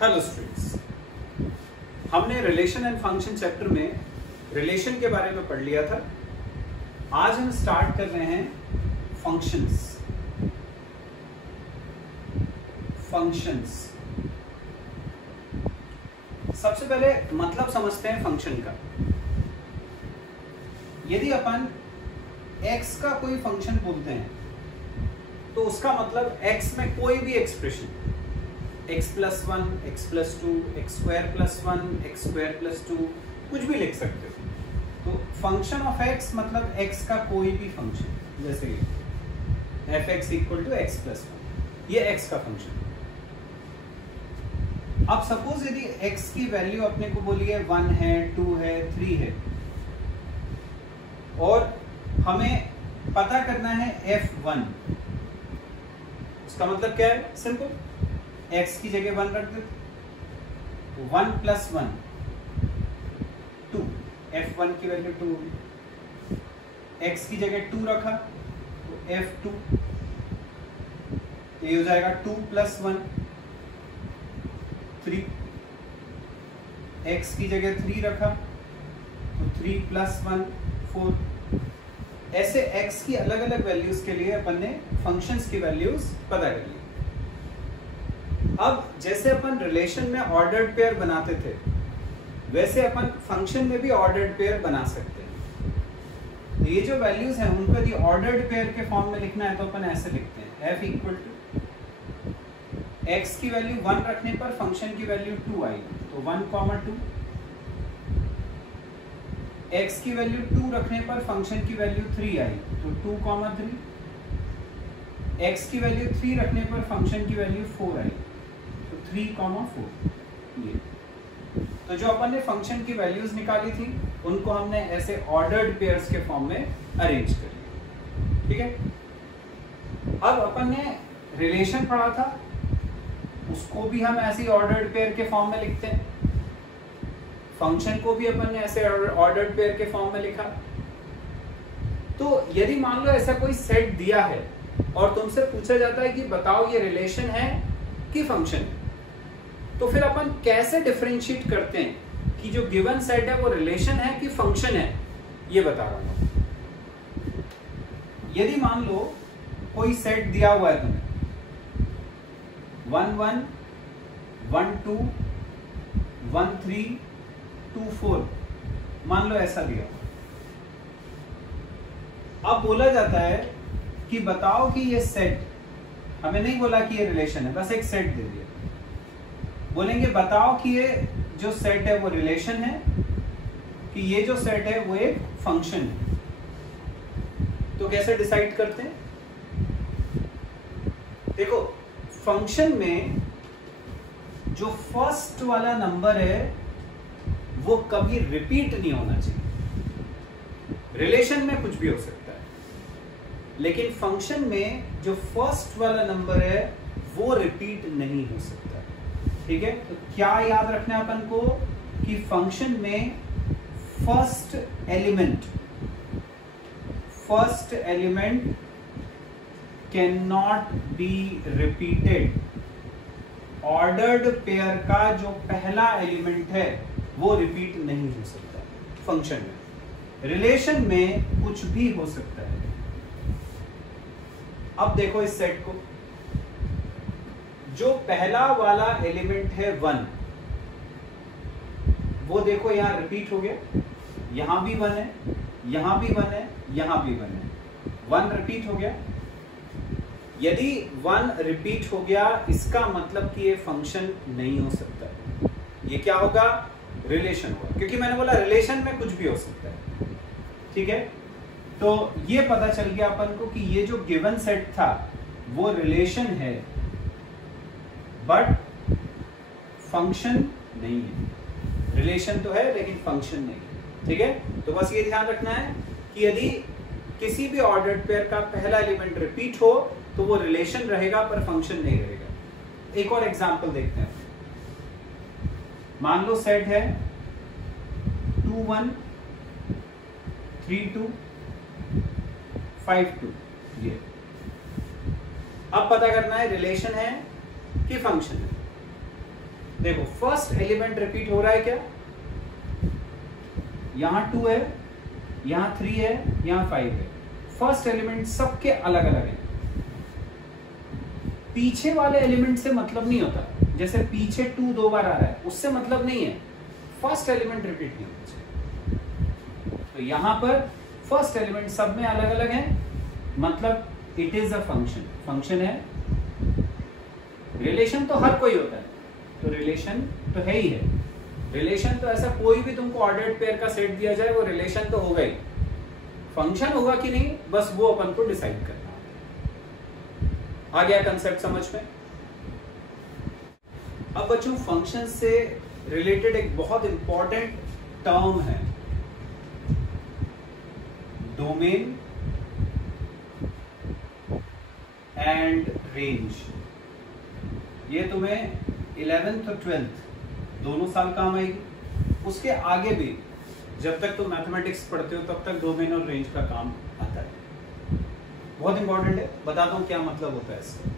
Hello students, हमने relation and function chapter में relation के बारे में पढ़ लिया था। आज हम स्टार्ट कर रहे हैं फंक्शंस। सबसे पहले मतलब समझते हैं फंक्शन का। यदि अपन x का कोई फंक्शन बोलते हैं तो उसका मतलब x में कोई भी expression x + 1, x + 2, x² + 1, x² + 2 कुछ भी लिख सकते हो। तो फंक्शन ऑफ x मतलब x का कोई भी फंक्शन, जैसे f(x = x + 1), ये x का फंक्शन। अब सपोज यदि x की वैल्यू अपने को बोली है 1 है, 2 है, 3 है और हमें पता करना है f1। उसका मतलब क्या है? सिंपल, x की जगह 1 रख देते, 1 + 1 2, f1 की वैल्यू 2 होगी। x की जगह 2 रखा तो f2, ये हो जाएगा 2 + 1 3। x की जगह 3 रखा तो 3 + 1 4। ऐसे x की अलग अलग वैल्यूज के लिए अपन ने फंक्शंस की वैल्यूज पता कर ली। अब जैसे अपन रिलेशन में ऑर्डर्ड पेयर बनाते थे, वैसे अपन फंक्शन में भी ऑर्डर्ड पेयर बना सकते हैं। तो ये जो वैल्यूज हैं उनको यदि ऑर्डर्ड पेयर के फॉर्म में लिखना है तो अपन ऐसे लिखते हैं, f = x की वैल्यू 1 रखने पर फंक्शन की वैल्यू 2 आई तो 1, 2। x की वैल्यू 2 रखने पर फंक्शन की वैल्यू 3 आई तो 2, 3। x की वैल्यू 3 रखने पर फंक्शन की वैल्यू 4 आई तो 3, 4। ये तो जो अपन ने फंक्शन की वैल्यूज निकाली थी उनको हमने ऐसे ऑर्डर्ड पेयर्स के फॉर्म में अरेंज कर लिया। ठीक है, अब अपन ने रिलेशन पढ़ा था, उसको भी हम ऐसे ही ऑर्डर्ड पेयर के फॉर्म में लिखते हैं। फंक्शन को भी अपन ने ऐसे ऑर्डर्ड पेयर के फॉर्म में लिखा। तो यदि मान लो ऐसा कोई सेट दिया है और तुमसे पूछा जाता है कि बताओ ये रिलेशन है कि फंक्शन है, तो फिर अपन कैसे डिफरेंशिएट करते हैं कि जो गिवन सेट है वो रिलेशन है कि फंक्शन है, ये बता रहा हूं। यदि मान लो कोई सेट दिया हुआ है तुम्हें 1 1 1 2 1 3 2 4, मान लो ऐसा दिया। अब बोला जाता है कि बताओ कि ये सेट, हमें नहीं बोला कि ये रिलेशन है, बस एक सेट दे दिया। बोलेंगे बताओ कि ये जो सेट है वो रिलेशन है कि ये जो सेट है वो एक फंक्शन है। तो कैसे डिसाइड करते हैं? देखो, फंक्शन में जो फर्स्ट वाला नंबर है वो कभी रिपीट नहीं होना चाहिए। रिलेशन में कुछ भी हो सकता है, लेकिन फंक्शन में जो फर्स्ट वाला नंबर है वो रिपीट नहीं हो सकता। ठीक है, तो क्या याद रखना है अपन को कि फंक्शन में first element can not be repeated. Ordered pair का जो पहला एलिमेंट है वो रिपीट नहीं हो सकता फंक्शन में। रिलेशन में कुछ भी हो सकता है। अब देखो इस सेट को, जो पहला वाला एलिमेंट है 1, वो देखो यहां रिपीट हो गया, यहां भी 1 है, यहां भी 1 है, यहां भी 1 है, 1 रिपीट हो गया। यदि 1 रिपीट हो गया इसका मतलब कि ये फंक्शन नहीं हो सकता। ये क्या होगा? रिलेशन होगा, क्योंकि मैंने बोला रिलेशन में कुछ भी हो सकता है। ठीक है, तो ये पता चल गया अपन को कि ये जो गिवन सेट था वो रिलेशन है बट फंक्शन नहीं है। रिलेशन तो है लेकिन फंक्शन नहीं है। ठीक है, तो बस ये ध्यान रखना है कि यदि किसी भी ऑर्डर्ड पेयर का पहला एलिमेंट रिपीट हो तो वो रिलेशन रहेगा पर फंक्शन नहीं रहेगा। एक और एग्जांपल देखते हैं। मान लो सेट है 2 1 3 2 5 2, ये अब पता करना है रिलेशन है कि फंक्शन है। देखो फर्स्ट एलिमेंट रिपीट हो रहा है क्या? यहां 2 है, यहां 3 है, यहां 5 है। फर्स्ट एलिमेंट सबके अलग अलग है। पीछे वाले एलिमेंट से मतलब नहीं होता, जैसे पीछे 2 2 बार आ रहा है उससे मतलब नहीं है, फर्स्ट एलिमेंट रिपीट नहीं होना चाहिए। तो यहां पर फर्स्ट एलिमेंट सब में अलग अलग है, मतलब it is a function. Function है, रिलेशन तो हर कोई होता है, तो रिलेशन तो है ही है। रिलेशन तो ऐसा कोई भी तुमको ऑर्डर्ड पेयर का सेट दिया जाए वो रिलेशन तो होगा ही। फंक्शन होगा कि नहीं बस वो अपन को डिसाइड करना है। आ गया कंसेप्ट समझ में? अब बच्चों फंक्शन से रिलेटेड एक बहुत इंपॉर्टेंट टर्म है डोमेन एंड रेंज। ये तुम्हें 11th और 12th दोनों साल काम आएगी। उसके आगे भी जब तक तुम मैथमेटिक्स पढ़ते हो तब तक डोमेन और रेंज का काम आता है, बहुत इंपॉर्टेंट है। बताता हूं क्या मतलब होता है इसका।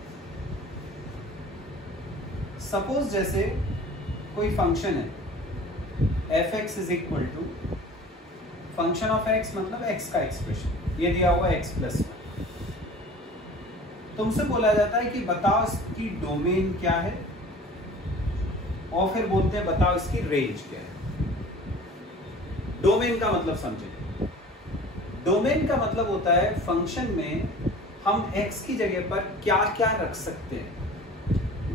सपोज जैसे कोई फंक्शन है f(x) is equal to function of x, मतलब x का एक्सप्रेशन ये दिया हुआ x + 1। तुमसे बोला जाता है कि बताओ इसकी डोमेन क्या है, और फिर बोलते हैं बताओ इसकी रेंज क्या है। डोमेन का मतलब समझे। डोमेन का मतलब होता है फंक्शन में हम x की जगह पर क्या क्या रख सकते हैं।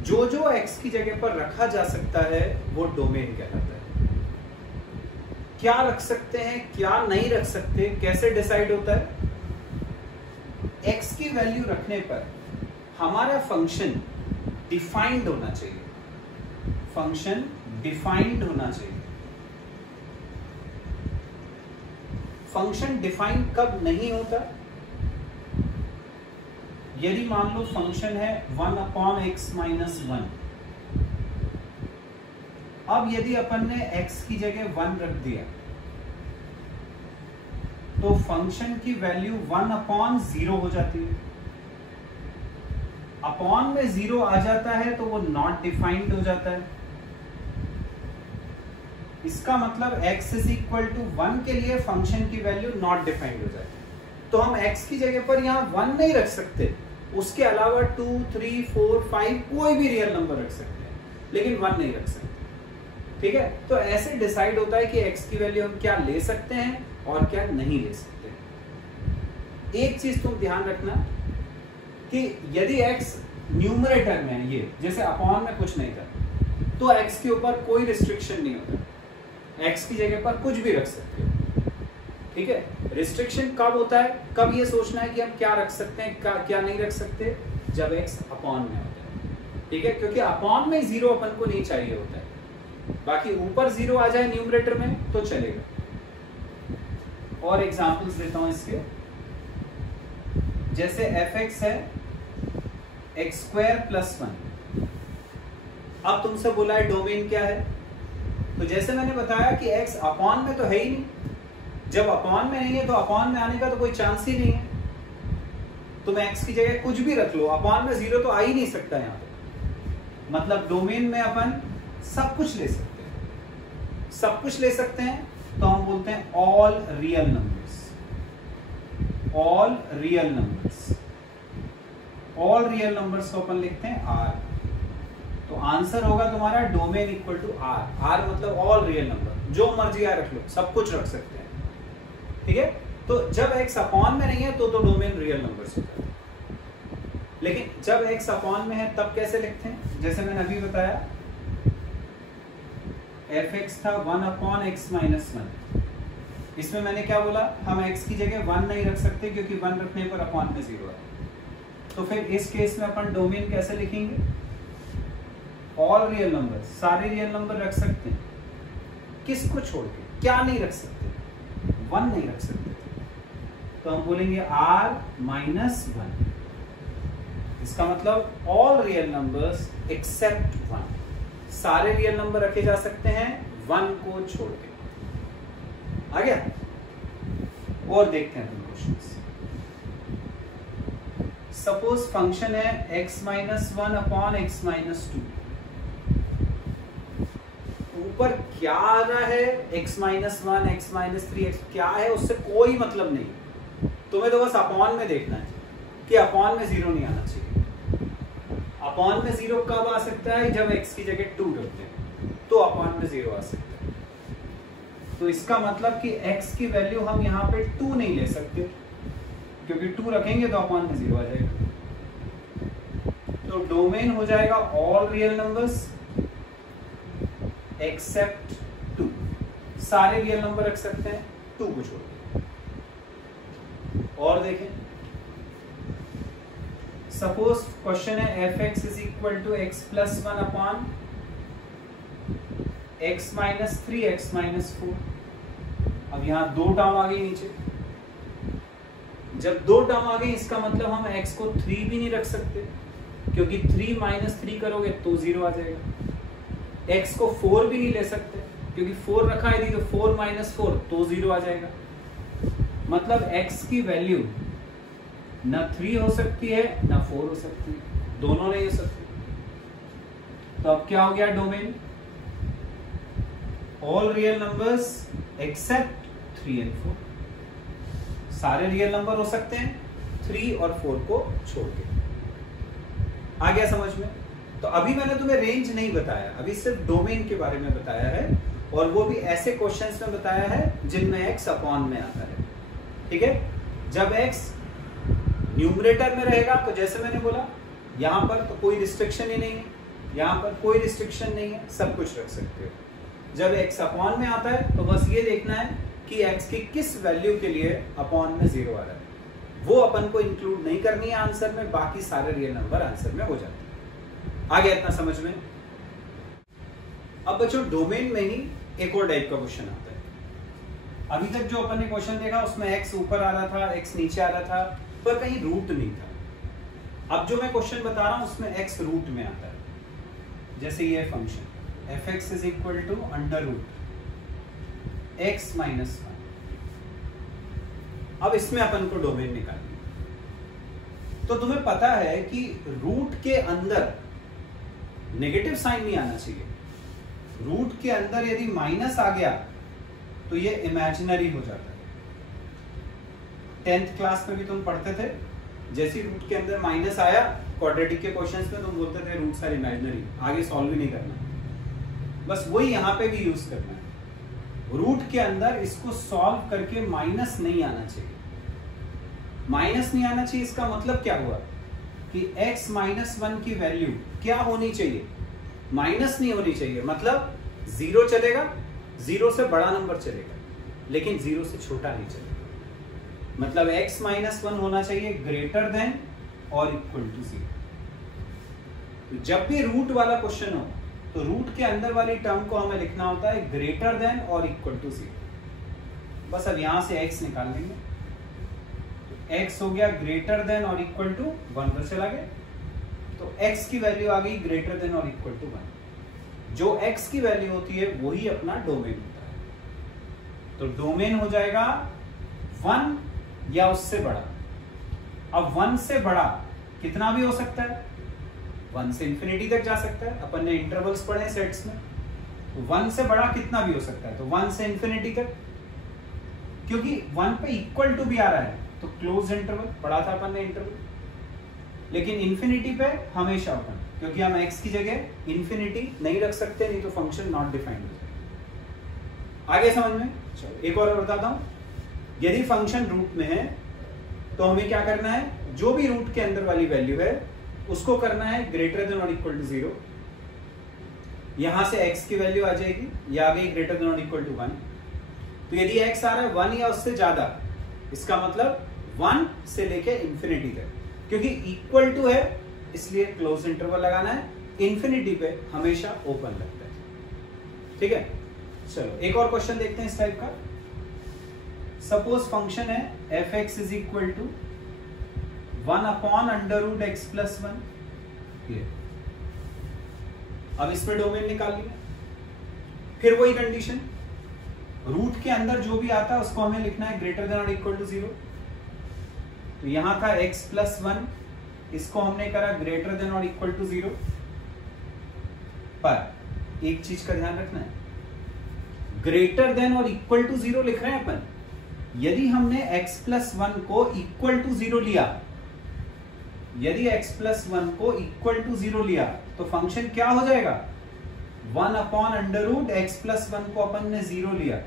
जो जो x की जगह पर रखा जा सकता है वो डोमेन कहलाता है। क्या रख सकते हैं क्या नहीं रख सकते कैसे डिसाइड होता है? x की वैल्यू रखने पर हमारा फंक्शन डिफाइंड होना चाहिए। फंक्शन डिफाइंड होना चाहिए। फंक्शन डिफाइन कब नहीं होता? यदि मान लो फंक्शन है 1/x - 1। अब यदि अपन ने x की जगह 1 रख दिया तो फंक्शन की वैल्यू 1/0 हो जाती है। अपॉन में 0 आ जाता है तो वो नॉट डिफाइंड हो जाता है। इसका मतलब x इज इक्वल टू 1 के लिए फंक्शन की वैल्यू नॉट डिफाइंड हो जाती है। तो हम x की जगह पर यहां 1 नहीं रख सकते, उसके अलावा 2, 3, 4, 5 कोई भी रियल नंबर रख सकते हैं, लेकिन 1 नहीं रख सकते। ठीक है, तो ऐसे डिसाइड होता है कि x की वैल्यू हम क्या ले सकते हैं और क्या नहीं ले सकते। एक चीज तुम ध्यान रखना कि यदि x न्यूमरेटर में है, ये जैसे अपॉन में कुछ नहीं था, तो x के ऊपर कोई रिस्ट्रिक्शन नहीं होता। x की जगह पर कुछ भी रख सकते हो। ठीक है, रिस्ट्रिक्शन कब होता है? कब ये सोचना है कि हम क्या रख सकते हैं क्या नहीं रख सकते? जब x अपॉन में होता है। ठीक है, क्योंकि अपॉन में 0 अपन को नहीं चाहिए होता है, बाकी ऊपर 0 आ जाए न्यूमरेटर में तो चलेगा। और एग्जांपल्स देता हूं इसके। जैसे f(x) है x² + 1। अब तुमसे बोला है डोमेन क्या है, तो जैसे मैंने बताया कि x अपॉन में तो है ही नहीं। जब अपॉन में नहीं है तो अपॉन में आने का तो कोई चांस ही नहीं है। तुम x की जगह कुछ भी रख लो, अपॉन में 0 तो आ ही नहीं सकता यहाँ पे। मतलब डोमेन में अपन सब कुछ ले सकते हैं। सब कुछ ले सकते हैं तो हम बोलते हैं all real numbers. All real numbers, all real numbers को अपन लिखते हैं r। तो आंसर होगा तुम्हारा domain equal to r। r मतलब ऑल रियल नंबर, जो मर्जी आ रख लो, सब कुछ रख सकते हैं। ठीक है, तो जब x अपॉन में नहीं है तो डोमेन रियल नंबर्स होता है। लेकिन जब x अपॉन में है तब कैसे लिखते हैं? जैसे मैंने अभी बताया f(x) था 1/x - 1। इसमें मैंने क्या बोला, हम x की जगह 1 नहीं रख सकते क्योंकि 1 रखने पर अपॉन में 0 है। तो फिर इस केस में अपन डोमेन कैसे लिखेंगे? ऑल रियल नंबर, सारे रियल नंबर रख सकते हैं। किसको छोड़ के? क्या नहीं रख सकते? 1 नहीं रख सकते। तो हम बोलेंगे r - 1। इसका मतलब ऑल रियल नंबर्स एक्सेप्ट 1। सारे रियल नंबर रखे जा सकते हैं 1 को छोड़ के। आ गया? और देखते हैं तुम क्वेश्चंस। सपोज फंक्शन है x - 1/x - 2। ऊपर क्या आ रहा है, x minus 1, x minus 3, x क्या है उससे कोई मतलब नहीं। तुम्हें तो बस अपॉन में देखना है कि अपॉन में 0 नहीं आना चाहिए। अपॉन में 0 कब आ सकता है, जब x की जगह 2 रखते हैं तो अपॉन में 0 आ सकता है। तो इसका मतलब कि x की वैल्यू हम यहाँ पे 2 नहीं ले सकते, क्योंकि 2 रखेंगे तो अपॉन में 0 आ जाएगा। तो डोमेन हो जाएगा ऑल रियल नंबर्स एक्सेप्ट 2। सारे रियल नंबर रख सकते हैं 2 को छोड़ के। और देखें, सपोज क्वेश्चन है fx is equal to x plus 1 upon x minus 3 x minus 4। अब यहां 2 टर्म आ गई नीचे। जब 2 टर्म आ गई इसका मतलब हम x को 3 भी नहीं रख सकते, क्योंकि 3 माइनस 3 करोगे तो 0 आ जाएगा। x को 4 भी नहीं ले सकते, क्योंकि 4 रखा है तो 4 माइनस 4 तो 0 आ जाएगा। मतलब x की वैल्यू ना 3 हो सकती है ना 4 हो सकती है, दोनों नहीं हो सकती। तो अब क्या हो गया domain, all real numbers accept 3 and 4। सारे रियल नंबर हो सकते हैं 3 और 4 को छोड़ के। आ गया समझ में? तो अभी मैंने तुम्हें रेंज नहीं बताया, अभी सिर्फ डोमेन के बारे में बताया है, और वो भी ऐसे क्वेश्चंस में बताया है जिनमें x अपॉन में आता है। ठीक है, जब x न्यूमरेटर में रहेगा तो जैसे मैंने बोला यहां पर तो कोई रिस्ट्रिक्शन ही नहीं है, यहां पर कोई रिस्ट्रिक्शन नहीं है, सब कुछ रख सकते हो। जब x अपॉन में आता है तो बस ये देखना है कि x की किस वैल्यू के लिए अपॉन में 0 आ रहा है, वो अपन को इंक्लूड नहीं करनी है आंसर में, बाकी सारे रियल नंबर आंसर में हो जाते हैं। आ गया इतना समझ में? अब बच्चों डोमेन में ही एक और टाइप का क्वेश्चन आता है। अभी तक जो अपन ने क्वेश्चन देखा उसमें x ऊपर आ रहा था, x नीचे आ रहा था, पर कहीं रूट नहीं था। अब जो मैं क्वेश्चन बता रहा हूं उसमें x रूट में आता है। जैसे ये function fx is equal to under root x minus 1। अब इसमें अपन को डोमेन निकालना है। तो तुम्हें पता है कि रूट के अंदर नेगेटिव साइन नहीं आना चाहिए। रूट के अंदर यदि माइनस आ गया तो ये इमेजिनरी हो जाता है। 10th क्लास में भी तुम पढ़ते थे, जैसे रूट के अंदर माइनस आया क्वाड्रेटिक के क्वेश्चंस में तुम बोलते थे रूट्स आर इमेजिनरी, आगे सॉल्व भी नहीं करना। बस वही यहां पे भी यूज करना है। रूट के अंदर इसको सॉल्व करके माइनस नहीं आना चाहिए। माइनस नहीं आना चाहिए इसका मतलब क्या हुआ कि x माइनस 1 की वैल्यू क्या होनी चाहिए, माइनस नहीं होनी चाहिए। मतलब 0 चलेगा, 0 से बड़ा नंबर चलेगा, लेकिन 0 से छोटा नहीं चलेगा। मतलब x माइनस 1 होना चाहिए ग्रेटर देन और इक्वल टू 0। तो जब भी रूट वाला क्वेश्चन हो तो रूट के अंदर वाली टर्म को हमें लिखना होता है ग्रेटर देन और इक्वल टू 0। बस अब यहां से x निकाल लेंगे। x हो गया ग्रेटर देन और इक्वल टू 1 पर चला गया, तो x की वैल्यू आ गई ग्रेटर देन और इक्वल टू 1। जो x की वैल्यू होती है वही अपना डोमेन होता है। तो डोमेन हो जाएगा 1 या उससे बड़ा। अब 1 से बड़ा कितना भी हो सकता है, 1 से इंफिनिटी तक जा सकता है। अपन ने इंटरवल्स पढ़े सेट्स में, तो 1 से बड़ा कितना भी हो सकता है, तो 1 से इंफिनिटी तक। क्योंकि 1 पे इक्वल टू भी आ रहा है तो क्लोज इंटरवल पढ़ा था अपन ने इंटरवल। लेकिन इंफिनिटी पे हमेशा ओपन, क्योंकि हम x की जगह इंफिनिटी नहीं रख सकते, नहीं तो फंक्शन नॉट डिफाइंड हो जाएगा। आगे समझ में? चलो एक और बताता हूं। यदि फंक्शन रूट में है तो हमें क्या करना है, जो भी रूट के अंदर वाली वैल्यू है उसको करना है ग्रेटर देन और इक्वल टू 0। यहां से x की वैल्यू आ जाएगी, ये आ गई ग्रेटर देन और इक्वल टू 1। तो यदि x आ रहा है 1 या उससे ज्यादा, इसका मतलब 1 से लेके इंफिनिटी तक, क्योंकि इक्वल टू है इसलिए क्लोज इंटरवल लगाना है, इंफिनिटी पे हमेशा ओपन लगता है। ठीक है, चलो एक और क्वेश्चन देखते हैं इस टाइप का। सपोज फंक्शन है fx is equal to 1 upon under root x plus 1। अब इसमें डोमेन निकाल लिया। फिर वही कंडीशन, रूट के अंदर जो भी आता है उसको हमें लिखना है ग्रेटर देन और इक्वल टू 0। तो यहां था x प्लस 1, इसको हमने करा ग्रेटर देन और इक्वल टू 0। पर एक चीज का ध्यान रखना है, ग्रेटर देन और इक्वल टू 0 लिख रहे हैं अपन। यदि हमने x प्लस 1 को इक्वल टू 0 लिया, यदि x प्लस 1 को इक्वल टू 0 लिया तो फंक्शन क्या हो जाएगा? 1 upon under root x plus 1 को अपन ने 0 लिया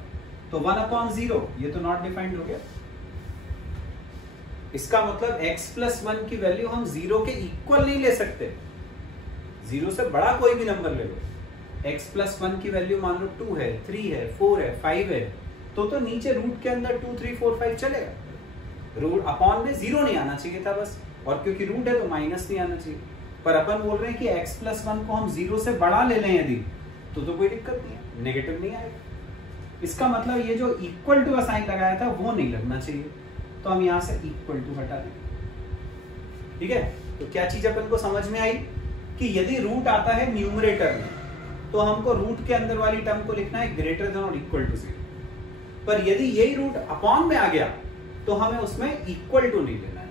तो 1 अपॉन 0, ये तो नॉट डिफाइंड हो गया। इसका मतलब x प्लस 1 की वैल्यू हम 0 के इक्वल नहीं ले सकते, 0 से बड़ा कोई भी नंबर ले लो। x प्लस 1 की वैल्यू मान लो 2 है, 3 है, 4 है, 5 है, तो नीचे रूट के अंदर 2, 3, 4, 5 चलेगा। रूट अपॉन में 0 नहीं आना चाहिए था बस, और क्योंकि रूट है तो माइनस नहीं आना चाहिए। पर अपन बोल रहे हैं कि x प्लस 1 को हम 0 से बड़ा ले लें यदि, तो कोई दिक्कत नहीं है, नेगेटिव नहीं आएगा। इसका मतलब ये जो इक्वल टू का साइन लगाया था वो नहीं लगना चाहिए, तो हम यहां से इक्वल टू हटा देंगे। ठीक है, तो क्या चीज अपन को समझ में आई कि यदि रूट आता है न्यूमरेटर में तो हमको रूट के अंदर वाली टर्म को लिखना है ग्रेटर देन और इक्वल टू 0, पर यदि यही रूट अपॉन में आ गया तो हमें उसमें इक्वल टू नहीं लेना है।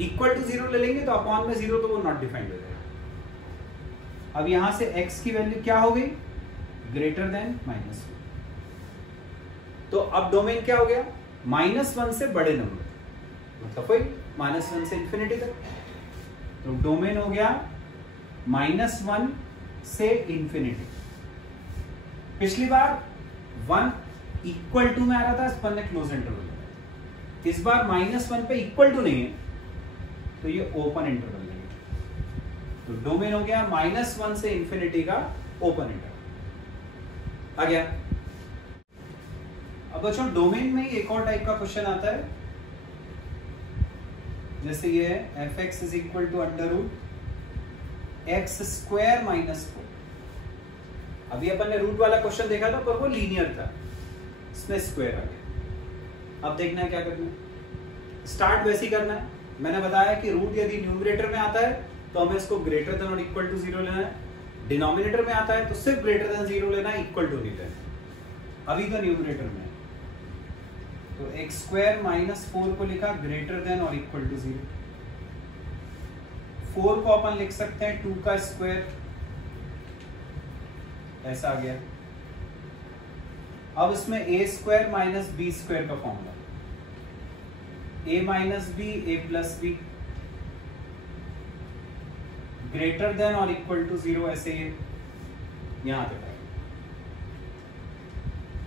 इक्वल टू 0 ले लेंगे तो अपॉन में 0 तो वो नॉट डिफाइंड हो जाएगा। अब यहां से x की वैल्यू क्या हो गई? Greater than -1। तो अब डोमेन क्या हो गया? -1 से बड़े नंबर, मतलब कोई -1 से इंफिनिटी तक। तो डोमेन हो गया -1 से इंफिनिटी। पिछली बार 1 इक्वल टू में आ रहा था, इस पर क्लोज इंटरवल। इस बार -1 पे इक्वल टू नहीं है तो ये ओपन इंटरवल लेंगे। तो डोमेन हो गया -1 से इंफिनिटी का ओपन इंटरवल आ गया। अब बच्चों डोमेन में एक और टाइप का क्वेश्चन आता है, जैसे ये है f(x) is equal to under root x square minus 4। अभी अपन ने रूट वाला क्वेश्चन देखा था पर वो लीनियर था, इसमें स्क्वायर आ गया। अब देखना है क्या करना है, स्टार्ट वैसे ही करना है। मैंने बताया कि रूट यदि न्यूमरेटर में आता है तो हमें इसको ग्रेटर देन और इक्वल टू 0 लेना है, डिनोमिनेटर में आता है तो सिर्फ ग्रेटर देन 0 लेना है, इक्वल टू नहीं लेना। अभी तो न्यूमरेटर में है तो x स्क्वायर माइनस 4 को लिखा ग्रेटर देन और इक्वल टू 0। 4 को अपन लिख सकते हैं 2 का स्क्वायर, ऐसा आ गया। अब इसमें a square minus b square का formula, a minus b a plus b greater than और इक्वल टू 0, ऐसे यहां तक।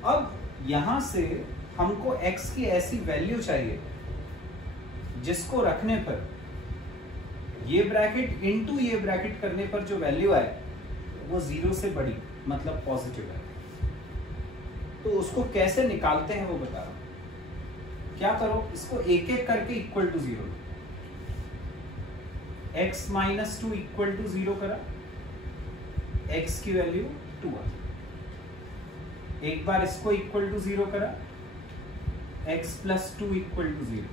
अब यहां से हमको x की ऐसी वैल्यू चाहिए जिसको रखने पर ये ब्रैकेट इनटू ये ब्रैकेट करने पर जो वैल्यू आए वो 0 से बड़ी, मतलब पॉजिटिव है। तो उसको कैसे निकालते हैं वो बता रहा हूं। क्या करो, इसको एक एक करके equal to 0, x minus 2 equal to 0 करा, x की वैल्यू 2 आ। एक बार इसको इक्वल टू 0 करा, x plus 2 equal to 0,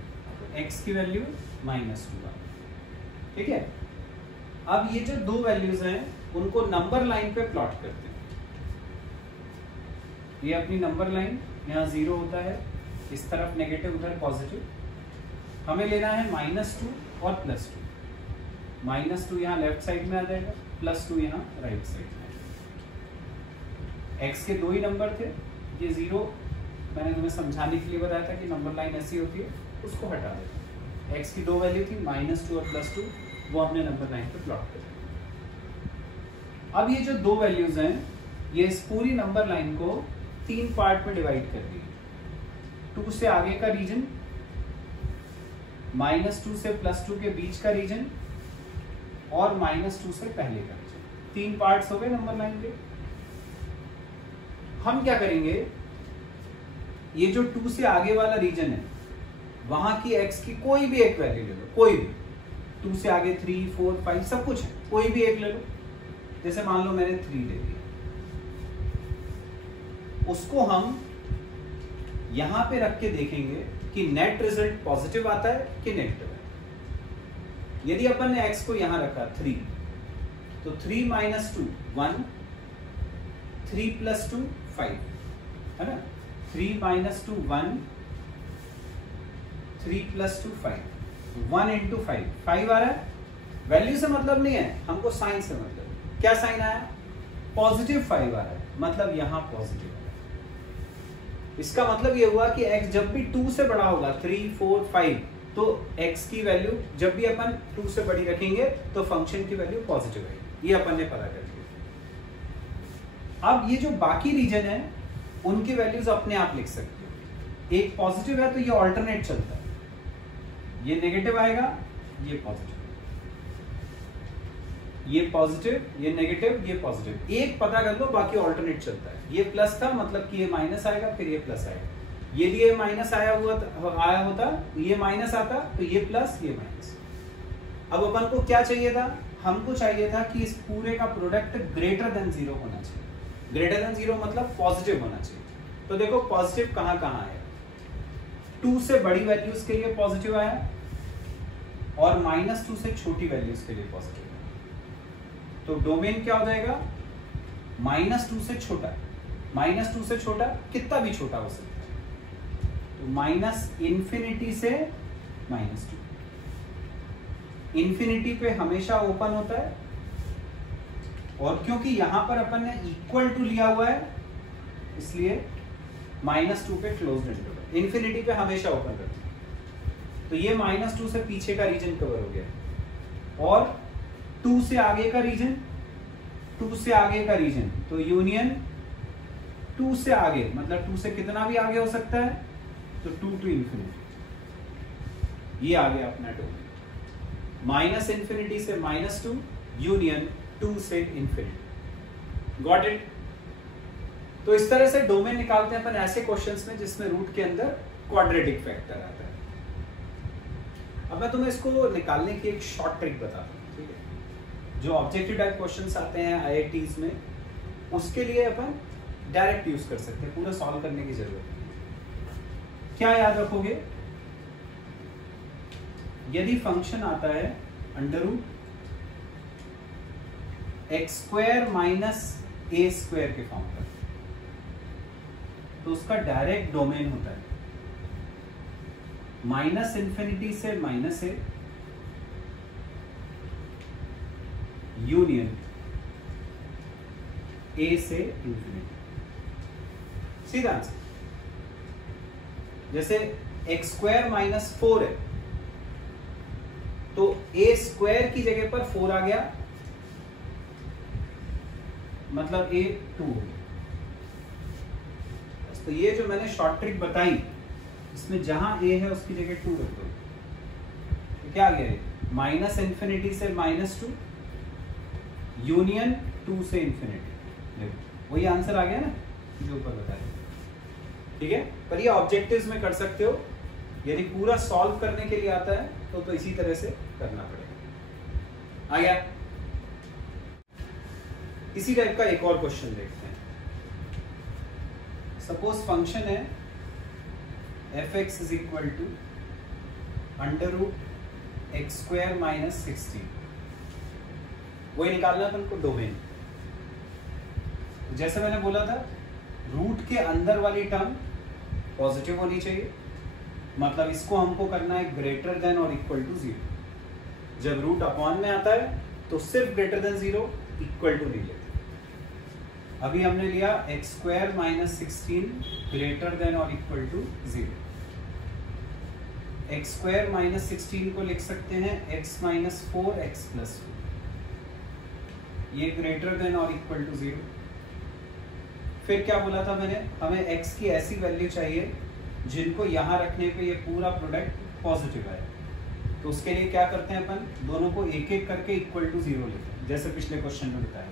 x की वैल्यू -2 आ। ठीक है, अब ये जो दो वैल्यूज हैं उनको नंबर लाइन पे प्लॉट करते हैं। ये अपनी नंबर लाइन, यहाँ 0 होता है, इस तरफ नेगेटिव, उधर पॉजिटिव। हमें लेना है -2 और +2। -2 यहाँ लेफ्ट साइड में आ जाएगा, +2 यहाँ राइट साइड में। x के दो ही नंबर थे, ये 0 मैंने तुम्हें समझाने के लिए बताया था कि नंबर लाइन ऐसी होती है, उसको हटा देते। x की दो वैल्यू थी -2 और +2, वो हमने नंबर लाइन पे प्लॉट कर दिया। अब ये जो दो वैल्यूज हैं ये इस पूरी नंबर लाइन को 3 पार्ट में डिवाइड कर दी। 2 से आगे का रीजन, -2 से +2 के बीच का रीजन और -2 से पहले का रीजन। 3 पार्ट्स हो गए नंबर लाइन के। हम क्या करेंगे, ये जो 2 से आगे वाला रीजन है वहां की x की कोई भी एक वैल्यू ले लो, कोई भी। 2 से आगे 3, 4, 5 सब कुछ है, कोई भी एक ले लो। जैसे मान लो मैंने 3 ले लिया, उसको हम यहां पे रख के देखेंगे कि नेट रिजल्ट पॉजिटिव आता है कि नेगेटिव है। यदि अपन ने x को यहां रखा 3, तो 3 - 2 1, 3 + 2 5, है ना। 3 - 2 1, 3 + 2 5, 1 × 5 5 आ रहा है। वैल्यू से मतलब नहीं है, हमको साइन से मतलब। क्या साइन आया? पॉजिटिव 5 आ रहा है, मतलब यहां पॉजिटिव है। इसका मतलब ये हुआ कि x जब भी 2 से बड़ा होगा 3, 4, 5 तो x की वैल्यू जब भी अपन 2 से बड़ी रखेंगे तो फंक्शन की वैल्यू पॉजिटिव है। ये अपन ने पता कर लिया। अब ये जो बाकी रीजन है उनकी वैल्यूज अपने आप लिख सकते हो। एक पॉजिटिव है तो ये ऑल्टरनेट चलता है, ये नेगेटिव आएगा, ये पॉजिटिव, ये पॉजिटिव, ये नेगेटिव, ये पॉजिटिव। एक पता कर लो, बाकी ऑल्टरनेट चलता है। ये प्लस था मतलब कि ये माइनस आएगा, फिर ये प्लस आएगा। यदि ये माइनस आया होता ये माइनस आता तो ये प्लस, ये माइनस। अब अपन को क्या चाहिए था? हमको चाहिए था कि इस पूरे का प्रोडक्ट ग्रेटर देन 0 होना चाहिए। ग्रेटर देन 0 मतलब पॉजिटिव होना चाहिए। तो देखो पॉजिटिव कहां कहां आया, 2 से बड़ी वैल्यूज के लिए पॉजिटिव आया और -2 से छोटी वैल्यूज के लिए पॉजिटिव आया। तो डोमेन क्या हो जाएगा? -2 से छोटा। -2 से छोटा कितना भी छोटा हो सकता है, तो -∞ से -2। इन्फिनिटी पे हमेशा ओपन होता है, और क्योंकि यहां पर अपन ने इक्वल टू लिया हुआ है इसलिए -2 पे क्लोज्ड इंटरवल। इन्फिनिटी पे हमेशा ओपन रहता है। तो ये -2 से पीछे का रीजन कवर हो गया, और 2 से आगे का रीजन, 2 से आगे का रीजन तो यूनियन 2 से आगे मतलब 2 से कितना भी आगे हो सकता है, तो 2 to ∞। ये आ गया अपना डोमेन, -∞ से -2 यूनियन 2 से ∞। Got it? तो इस तरह से डोमेन निकालते हैं अपन ऐसे क्वेश्चंस में जिसमें रूट के अंदर क्वाड्रेटिक फैक्टर आता है। अब मैं तुम्हें इसको निकालने की एक शॉर्ट ट्रिक बताता हूँ, ठीक है? जो ऑब्जेक्टिव टाइप क्वेश्चंस आते हैं IITs में, उसके लिए अपन डायरेक्ट यूज कर सकते हैं, पूरा सॉल्व करने की जरूरत नहीं। क्या याद रखोगे? यदि फंक्शन आता है √x² - a² के फॉर्म पर, तो उसका डायरेक्ट डोमेन होता है -∞ से -a यूनियन a से ∞। सीधा आंसर। जैसे x² - 4 है तो a² की जगह पर 4 आ गया, मतलब a 2 हो गया। तो ये जो मैंने शॉर्ट ट्रिक बताई, इसमें जहां a है उसकी जगह 2 रख दो, तो क्या आ गया? -∞ से -2 यूनियन 2 से ∞। वही आंसर आ गया ना जो ऊपर बताया, ठीक है? पर ये ऑब्जेक्टिव्स में कर सकते हो। यदि पूरा सॉल्व करने के लिए आता है तो इसी तरह से करना पड़ेगा। आ गया? इसी टाइप का एक और क्वेश्चन देखते हैं। सपोज फंक्शन है f(x) = √x² - 16। वही निकालना था उनको डोमेन। जैसे मैंने बोला था, रूट के अंदर वाली टर्म पॉजिटिव होनी चाहिए, मतलब इसको हमको करना है ग्रेटर देन और इक्वल टू 0। जब रूट अपॉन में आता है तो सिर्फ ग्रेटर देन 0, इक्वल टू नहीं लेते। अभी हमने लिया x² - 16 ग्रेटर देन और इक्वल टू 0। x² - 16 को लिख सकते हैं x - 4 x + 2। ये ग्रेटर देन और इक्वल टू 0। फिर क्या बोला था मैंने? हमें x की ऐसी वैल्यू चाहिए जिनको यहां रखने पे ये पूरा प्रोडक्ट पॉजिटिव आए। तो उसके लिए क्या करते हैं अपन? दोनों को एक एक करके इक्वल टू 0 लेते हैं, जैसे पिछले क्वेश्चन में बताया।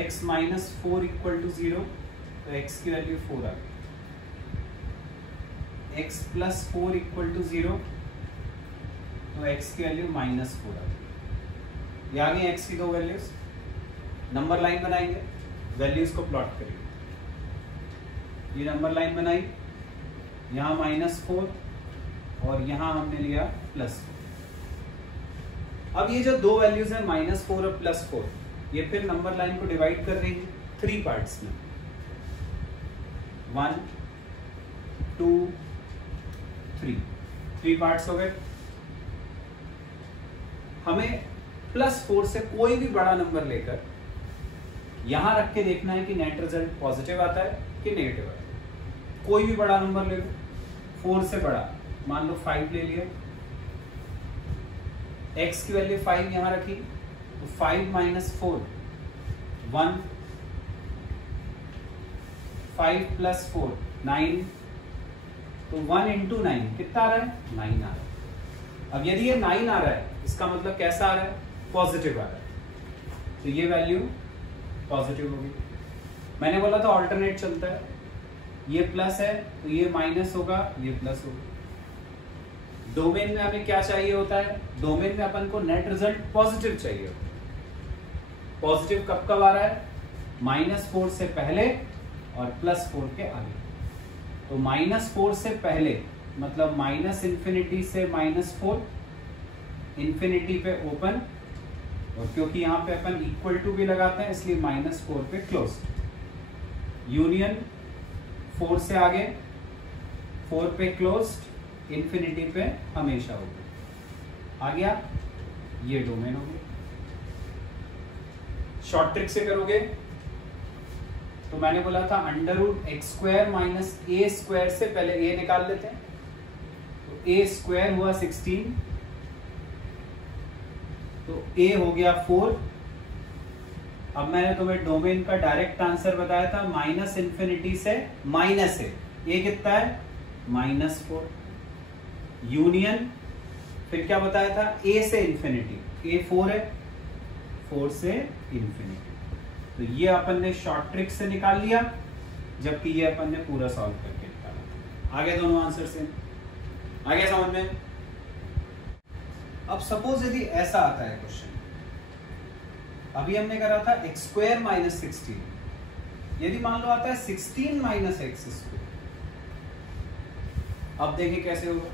x - 4 इक्वल टू 0, तो x की वैल्यू 4 आ गई। x + 4 इक्वल टू 0, तो x की वैल्यू -4 आ गई। ये आ गई x की दो वैल्यूज। नंबर लाइन बनाएंगे, वैल्यूज को प्लॉट करेंगे। ये नंबर लाइन बनाई, यहाँ -4 और यहाँ हमने लिया +4। अब ये जो दो वैल्यूज है -4 और +4, ये फिर नंबर लाइन को डिवाइड कर रही है 3 पार्ट्स में। 1 2 3 पार्ट्स हो गए। हमें +4 से कोई भी बड़ा नंबर लेकर यहां रख के देखना है कि नेट रिजल्ट पॉजिटिव आता है कि नेगेटिव आता है। कोई भी बड़ा नंबर ले लो, 4 से बड़ा, मान लो 5 ले लिया, x की वैल्यू 5 यहां रखी, तो 5 माइनस 4 1, 5 प्लस 4 9, तो 1 इंटू 9 कितना आ रहा है? 9 आ रहा है। अब यदि ये 9 आ रहा है, इसका मतलब कैसा आ रहा है? पॉजिटिव आ रहा है, तो ये वैल्यू पॉजिटिव होगी। मैंने बोला था ऑल्टरनेट चलता है, ये प्लस है तो ये माइनस होगा, ये प्लस होगा। डोमेन में हमें क्या चाहिए होता है? डोमेन में अपन को नेट रिजल्ट पॉजिटिव चाहिए होता है। पॉजिटिव कब कब आ रहा है? -4 से पहले और +4 के आगे। तो -4 से पहले मतलब -∞ से -4, इंफिनिटी पे ओपन, और क्योंकि यहाँ पे अपन इक्वल टू भी लगाते हैं इसलिए -4 पे क्लोज। यूनियन 4 से आगे, 4 पे क्लोज्ड, इंफिनिटी पे हमेशा ओपन। आ गया, ये डोमेन हो गया। शॉर्ट ट्रिक से करोगे तो मैंने बोला था √x² माइनस a² से पहले a निकाल लेते हैं, तो a² हुआ 16, तो a हो गया 4। अब मैंने तुम्हें डोमेन का डायरेक्ट आंसर बताया था -∞ से माइनस a कितना है? -4। यूनियन फिर क्या बताया था? a से इंफिनिटी, a 4 है, 4 से इंफिनिटी। तो ये अपन ने शॉर्ट ट्रिक से निकाल लिया, जबकि ये अपन ने पूरा सॉल्व करके निकाला। आगे दोनों आंसर से आगे समझ में। अब सपोज यदि ऐसा आता है क्वेश्चन, अभी हमने करा था x² माइनस 16, यदि मान लो आता है 16 माइनस x², अब देखिए कैसे होगा।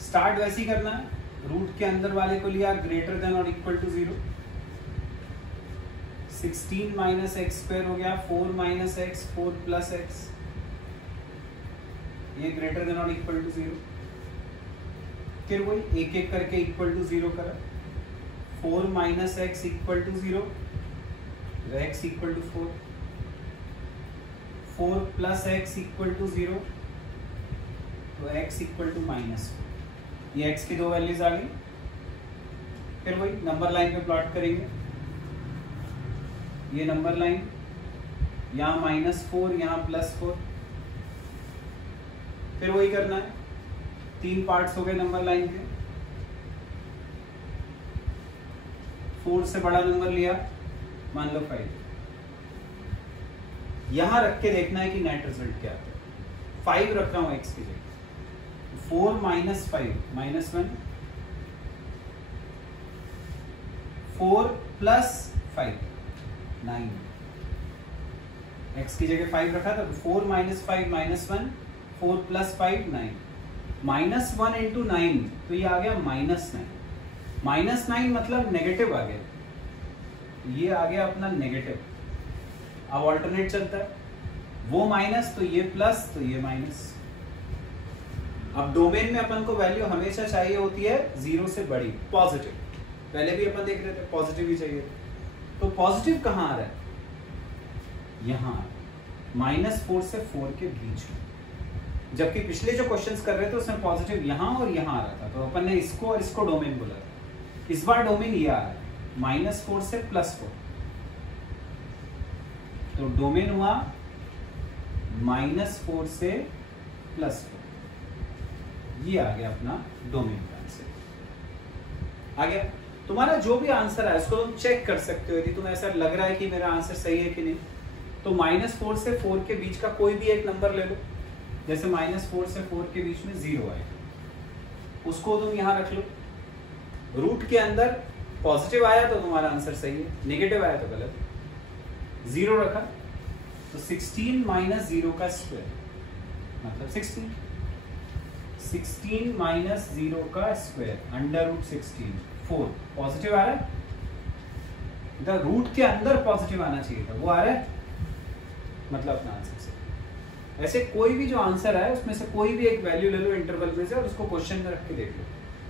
स्टार्ट वैसे ही करना है, रूट के अंदर वाले को लिया ग्रेटर देन और इक्वल टू 0, 16 माइनस x² हो गया 4 माइनस x, 4 प्लस x, ये ग्रेटर देन और इक्वल टू 0। फिर वही एक एक करके इक्वल टू 0 करा, 4 minus x equal to 0, x equal to 4, 4 plus x equal to 0, तो x इक्वल टू -4। ये x की दो वैल्यूज आ गई। फिर वही नंबर लाइन पे प्लॉट करेंगे, ये नंबर लाइन, यहाँ -4, यहाँ +4। फिर वही करना है, 3 पार्ट्स हो गए नंबर लाइन के। 4 से बड़ा नंबर लिया, मान लो 5, यहां रख के देखना है कि नेट रिजल्ट क्या आता है। 5 रख रहा हूं x की जगह, 4 माइनस 5 -1, 4 प्लस 5 9, x की जगह 5 रखा था, तो 4 माइनस 5 -1, 4 प्लस 5 9, -1 इंटू 9, तो ये आ गया -9। -9 मतलब नेगेटिव आ गया, ये आ गया अपना नेगेटिव। अब ऑल्टरनेट चलता है, वो माइनस तो ये प्लस, तो ये माइनस। अब डोमेन में अपन को वैल्यू हमेशा चाहिए होती है 0 से बड़ी, पॉजिटिव। पहले भी अपन देख रहे थे पॉजिटिव ही चाहिए, तो पॉजिटिव कहाँ आ रहा है? यहाँ -4 से 4 के बीच में, जबकि पिछले जो क्वेश्चंस कर रहे थे उसमें पॉजिटिव यहाँ और यहाँ आ रहा था, तो अपन ने इसको और इसको डोमेन बोला था। इस बार डोमेन ये आ रहा है -4 से +4, तो डोमेन हुआ -4 से +4। ये आ गया अपना डोमेन का आंसर। आ गया तुम्हारा जो भी आंसर है, इसको तुम चेक कर सकते हो। यदि तुम्हें ऐसा लग रहा है कि मेरा आंसर सही है कि नहीं, तो -4 से 4 के बीच का कोई भी एक नंबर ले लो। जैसे -4 से 4 के बीच में 0 आएगा, उसको तुम यहां रख लो। रूट के अंदर पॉजिटिव आया तो तुम्हारा आंसर सही है, नेगेटिव आया तो गलत। 0 रखा तो 16 माइनस 0 का स्क्वायर मतलब 16, 16 माइनस 0 का स्क्वायर √16, 4 पॉजिटिव आ रहा है। रूट के अंदर पॉजिटिव आना चाहिए था, वो आ रहा है, मतलब अपना आंसर सही। ऐसे कोई भी जो आंसर है उसमें से कोई भी एक वैल्यू ले लो इंटरवल में से, और उसको क्वेश्चन में रख के देख लो।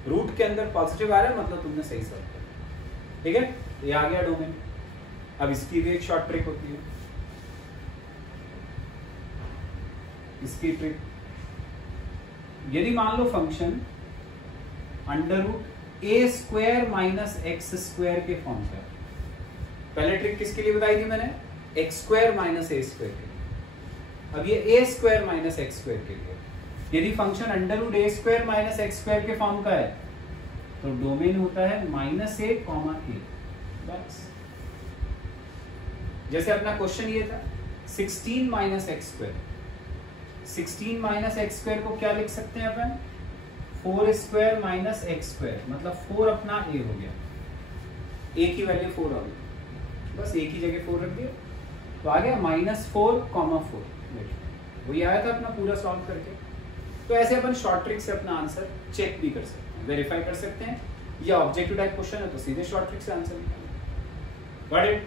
रूट के अंदर पॉजिटिव आ रहा है मतलब तुमने सही सॉल्व किया। ठीक है, ये आ गया डोमेन। अब इसकी भी एक शॉर्ट ट्रिक होती है। इसकी ट्रिक, यदि मान लो फंक्शन अंडर रूट ए स्क्वायर माइनस एक्स स्क्वायर के फॉर्म का, पहले ट्रिक किसके लिए बताई थी मैंने, एक्स स्क्वायर माइनस ए स्क्वायर के लिए, अब ये ए स्क्वायर माइनस एक्स स्क्वायर के लिए, यदि फंक्शन अंडर रूट ए स्क्वायर माइनस एक्स स्क्वायर के फॉर्म का है तो डोमेन होता है -a, a, बस। जैसे अपना क्वेश्चन ये था 16 minus x square, 16 minus x square को क्या लिख सकते हैं अपन, 4 स्क्वायर माइनस एक्स स्क्वायर, मतलब 4 अपना a हो गया, a की वैल्यू 4 आ गई, बस a की जगह 4 रख दिया तो आ गया -4, 4, वही आया था अपना पूरा सॉल्व करके। तो ऐसे अपन शॉर्ट ट्रिक से अपना आंसर चेक भी कर सकते हैं, वेरीफाई कर सकते हैं, या ऑब्जेक्टिव टाइप क्वेश्चन है तो सीधे शॉर्ट ट्रिक से आंसर निकालें। Got it?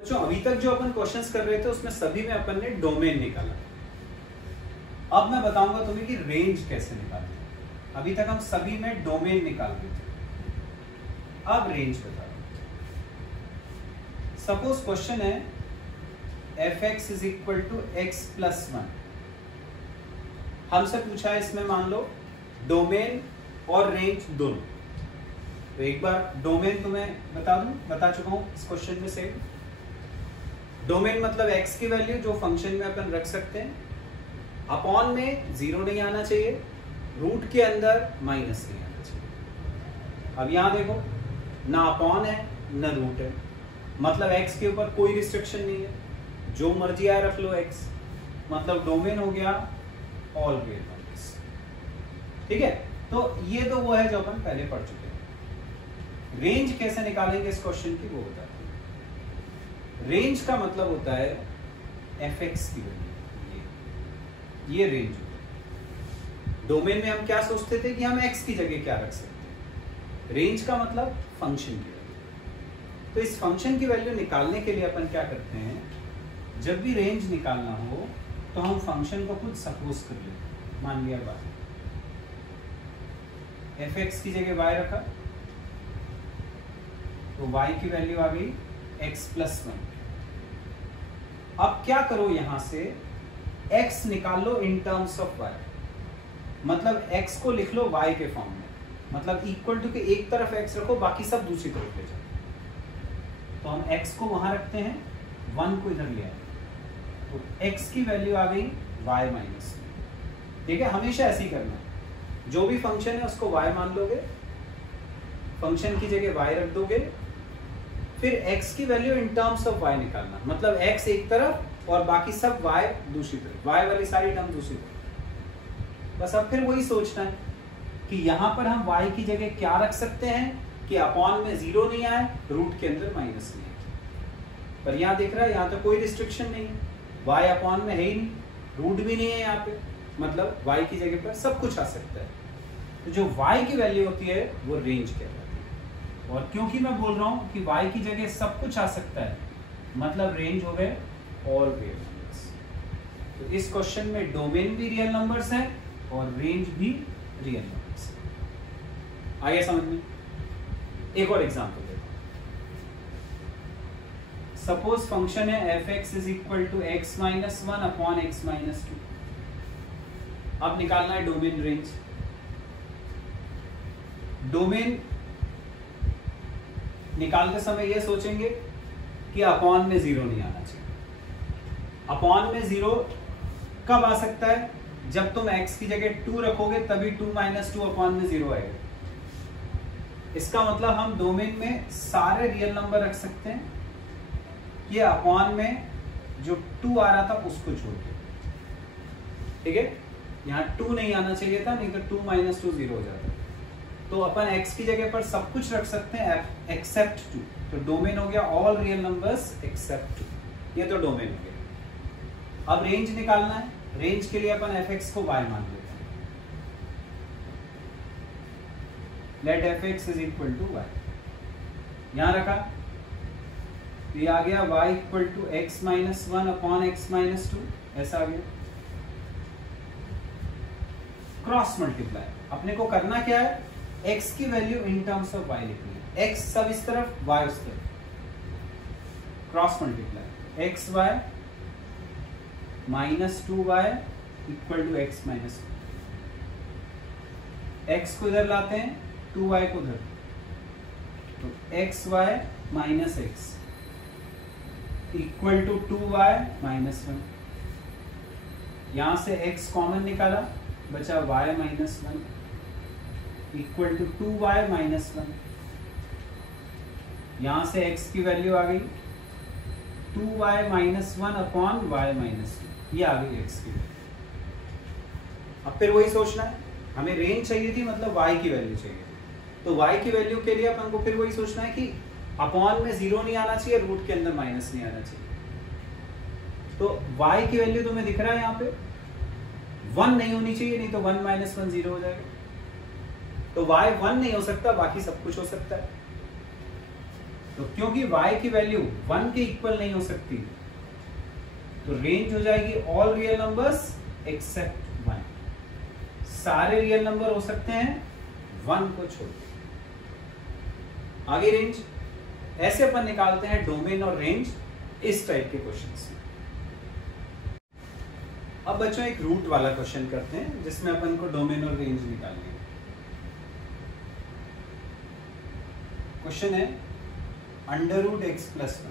बच्चों अभी तक जो अपन क्वेश्चंस कर रहे थे उसमें सभी में अपन ने डोमेन निकाला, अब मैं बताऊंगा तुम्हें कि रेंज कैसे निकालते हैं। अभी तक हम सभी में डोमेन निकाल रहे थे, अब रेंज बता रहा हूं। सपोज क्वेश्चन है f(x) = x + 1, हमसे पूछा है इसमें मान लो डोमेन और रेंज दोनों। तो एक बार डोमेन तुम्हें बता चुका हूं इस क्वेश्चन में से। डोमेन मतलब x की वैल्यू जो फंक्शन में अपन रख सकते हैं, अपॉन में 0 नहीं आना चाहिए, रूट के अंदर माइनस नहीं आना चाहिए। अब यहां देखो ना अपॉन है ना रूट है, मतलब x के ऊपर कोई रिस्ट्रिक्शन नहीं है, जो मर्जी आए रख लो x, मतलब डोमेन हो गया ऑल रियल नंबर्स। ठीक है, तो ये तो वो है जो अपन पहले पढ़ चुके हैं। रेंज कैसे निकालेंगे इस क्वेश्चन की वो बताते हैं। रेंज का मतलब होता है f(x) की वैल्यू, ये रेंज होता है। डोमेन में हम क्या सोचते थे कि हम x की जगह क्या रख सकते हैं, रेंज का मतलब फंक्शन की वैल्यू। तो इस फंक्शन की वैल्यू निकालने के लिए अपन क्या करते हैं, जब भी रेंज निकालना हो तो हम फंक्शन को खुद सपोज कर लेते हैं। मान लिया बात f(x) की जगह y रखा तो y की वैल्यू आ गई x + 1। अब क्या करो, यहां से x निकाल लो इन टर्म्स ऑफ y, मतलब x को लिख लो y के फॉर्म में, मतलब इक्वल टू के एक तरफ x रखो, बाकी सब दूसरी तरफ ले जाओ। तो हम x को वहां रखते हैं, 1 को इधर ले आए, तो x की वैल्यू आ गई y -1। ठीक है, हमेशा ऐसे ही करना है, जो भी फंक्शन है उसको y मान लोगे, फंक्शन की जगह y रख दोगे, फिर x की value in terms of y निकालना, मतलब x एक तरफ और बाकी सब y दूसरी तरफ, y वाली सारी टर्म दूसरी तरफ। बस अब फिर वही सोचना है कि यहां पर हम y की जगह क्या रख सकते हैं कि अपॉन में 0 नहीं आए, रूट के अंदर माइनस नहीं है। पर यहां देख रहा है यहां तो कोई रिस्ट्रिक्शन नहीं है, y अपॉन में है ही नहीं, रूट भी नहीं है यहाँ पे, मतलब y की जगह पर सब कुछ आ सकता है। तो जो y की वैल्यू होती है वो रेंज कहलाती है। और क्योंकि मैं बोल रहा हूँ कि y की जगह सब कुछ आ सकता है, मतलब रेंज हो गए ऑल रियल नंबर्स। तो इस क्वेश्चन में डोमेन भी रियल नंबर्स है और रेंज भी रियल नंबर्स है। आइए समझ में, एक और एग्जांपल देखो। सपोज फंक्शन है f(x) = x - 1 / x - 2। अब निकालना है डोमेन रेंज। डोमेन निकालते समय ये सोचेंगे कि अपॉन में 0 नहीं आना चाहिए। अपॉन में 0 कब आ सकता है, जब तुम x की जगह 2 रखोगे तभी 2 - 2 अपॉन में 0 आएगा। इसका मतलब हम डोमेन में सारे रियल नंबर रख सकते हैं, ये अपॉन में जो 2 आ रहा था उसको छोड़ के। ठीक है, यहाँ 2 नहीं आना चाहिए था, नहीं तो 2 - 2 0 हो जाता। तो अपन x की जगह पर सब कुछ रख सकते हैं एक्सेप्ट 2। तो डोमेन हो गया ऑल रियल नंबर्स एक्सेप्ट 2, ये तो डोमेन हो गया। अब रेंज निकालना है, रेंज के लिए अपन f(x) को y मान लेते हैं। लेट f(x) = y, यहां रखा, ये आ गया y = x - 1 / x - 2, ऐसा आ गया। क्रॉस मल्टीप्लाई, अपने को करना क्या है, x की value in terms of y लिखनी है, x सब इस तरफ y उस तरफ। Cross multiply xy - 2y equal to x minus 1। X को इधर लाते हैं, 2y को उधर, तो x y minus x equal to 2y minus 1। यहां से x कॉमन निकाला, बचा y minus 1 equal to 2y minus 1। यहां से x की वैल्यू आ गई 2y minus 1 upon y minus 1, ये आ गई x की वैल्यू। अब फिर वही सोचना है, हमें रेंज चाहिए थी, मतलब y की वैल्यू चाहिए थी। तो y की वैल्यू के लिए अपन को फिर वही सोचना है कि अपॉन में 0 नहीं आना चाहिए, रूट के अंदर माइनस नहीं आना चाहिए। तो y की वैल्यू तुम्हें दिख रहा है यहाँ पे 1 नहीं होनी चाहिए, नहीं तो 1 माइनस 1 0 हो जाएगा। तो y 1 नहीं हो सकता, बाकी सब कुछ हो सकता है। तो क्योंकि y की वैल्यू 1 के इक्वल नहीं हो सकती, तो रेंज हो जाएगी ऑल रियल नंबर्स एक्सेप्ट 1। सारे रियल नंबर हो सकते हैं 1 को छोड़। आगे रेंज ऐसे अपन निकालते हैं डोमेन और रेंज इस टाइप के क्वेश्चंस में। अब बच्चों एक रूट वाला क्वेश्चन करते हैं जिसमें अपन को डोमेन और रेंज निकालनी है। क्वेश्चन है अंडर रूट एक्स प्लस 1,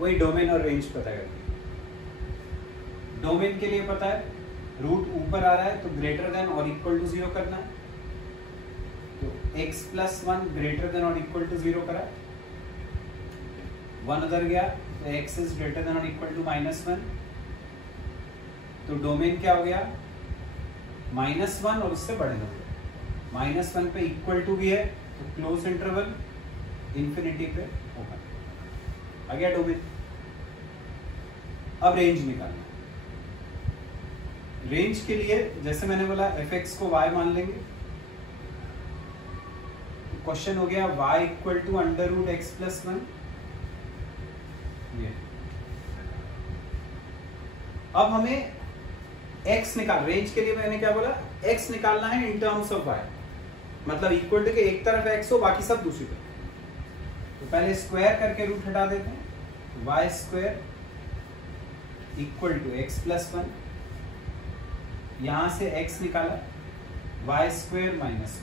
वही डोमेन और रेंज पता करते। डोमेन के लिए पता है रूट ऊपर आ रहा है तो ग्रेटर देन और इक्वल टू 0 करना है। तो x प्लस 1 ग्रेटर देन और इक्वल टू 0 करा, 1 उधर गया तो x इज ग्रेटर देन और इक्वल टू माइनस 1। तो डोमेन क्या हो गया -1 और उससे बड़े नंबर। -1 पे इक्वल टू भी है तो क्लोज इंटरवल इंफिनिटी पे ओपन आ गया डोमेन। अब रेंज निकालना। रेंज के लिए जैसे मैंने बोला fx को y मान लेंगे। क्वेश्चन हो गया y equal to under root x plus 1। अब हमें x निकाल, रेंज के लिए मैंने क्या बोला x निकालना है इन टर्म्स ऑफ y, मतलब इक्वल टू के एक तरफ x हो बाकी सब दूसरी तरफ। तो पहले स्क्वायर करके रूट हटा देते हैं, y square equal to x plus 1। यहां से x निकाला y स्क्वायर माइनस 1,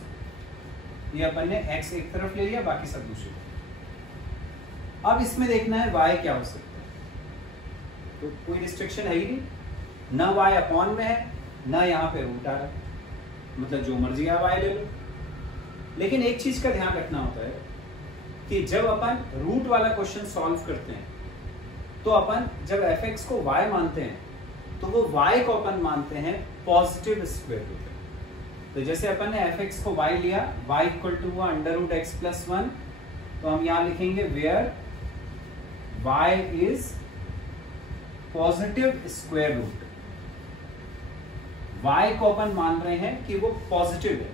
ये अपन ने x एक तरफ ले लिया बाकी सब दूसरी तरफ। अब इसमें देखना है y क्या हो सकता है, तो कोई रिस्ट्रिक्शन है ही नहीं, ना y अपॉन में है ना यहाँ पे रूट आ रहा है, मतलब जो मर्जी आप y ले लो। लेकिन एक चीज का ध्यान रखना होता है कि जब अपन रूट वाला क्वेश्चन सॉल्व करते हैं तो अपन जब fx को y मानते हैं तो वो y को अपन मानते हैं पॉजिटिव स्क्वायर रूट। तो जैसे अपन ने fx को y लिया, y इक्वल टू हुआ अंडर रूट एक्स प्लस 1, तो हम यहां लिखेंगे where y is positive square root. y को अपन मान रहे हैं कि वो पॉजिटिव है।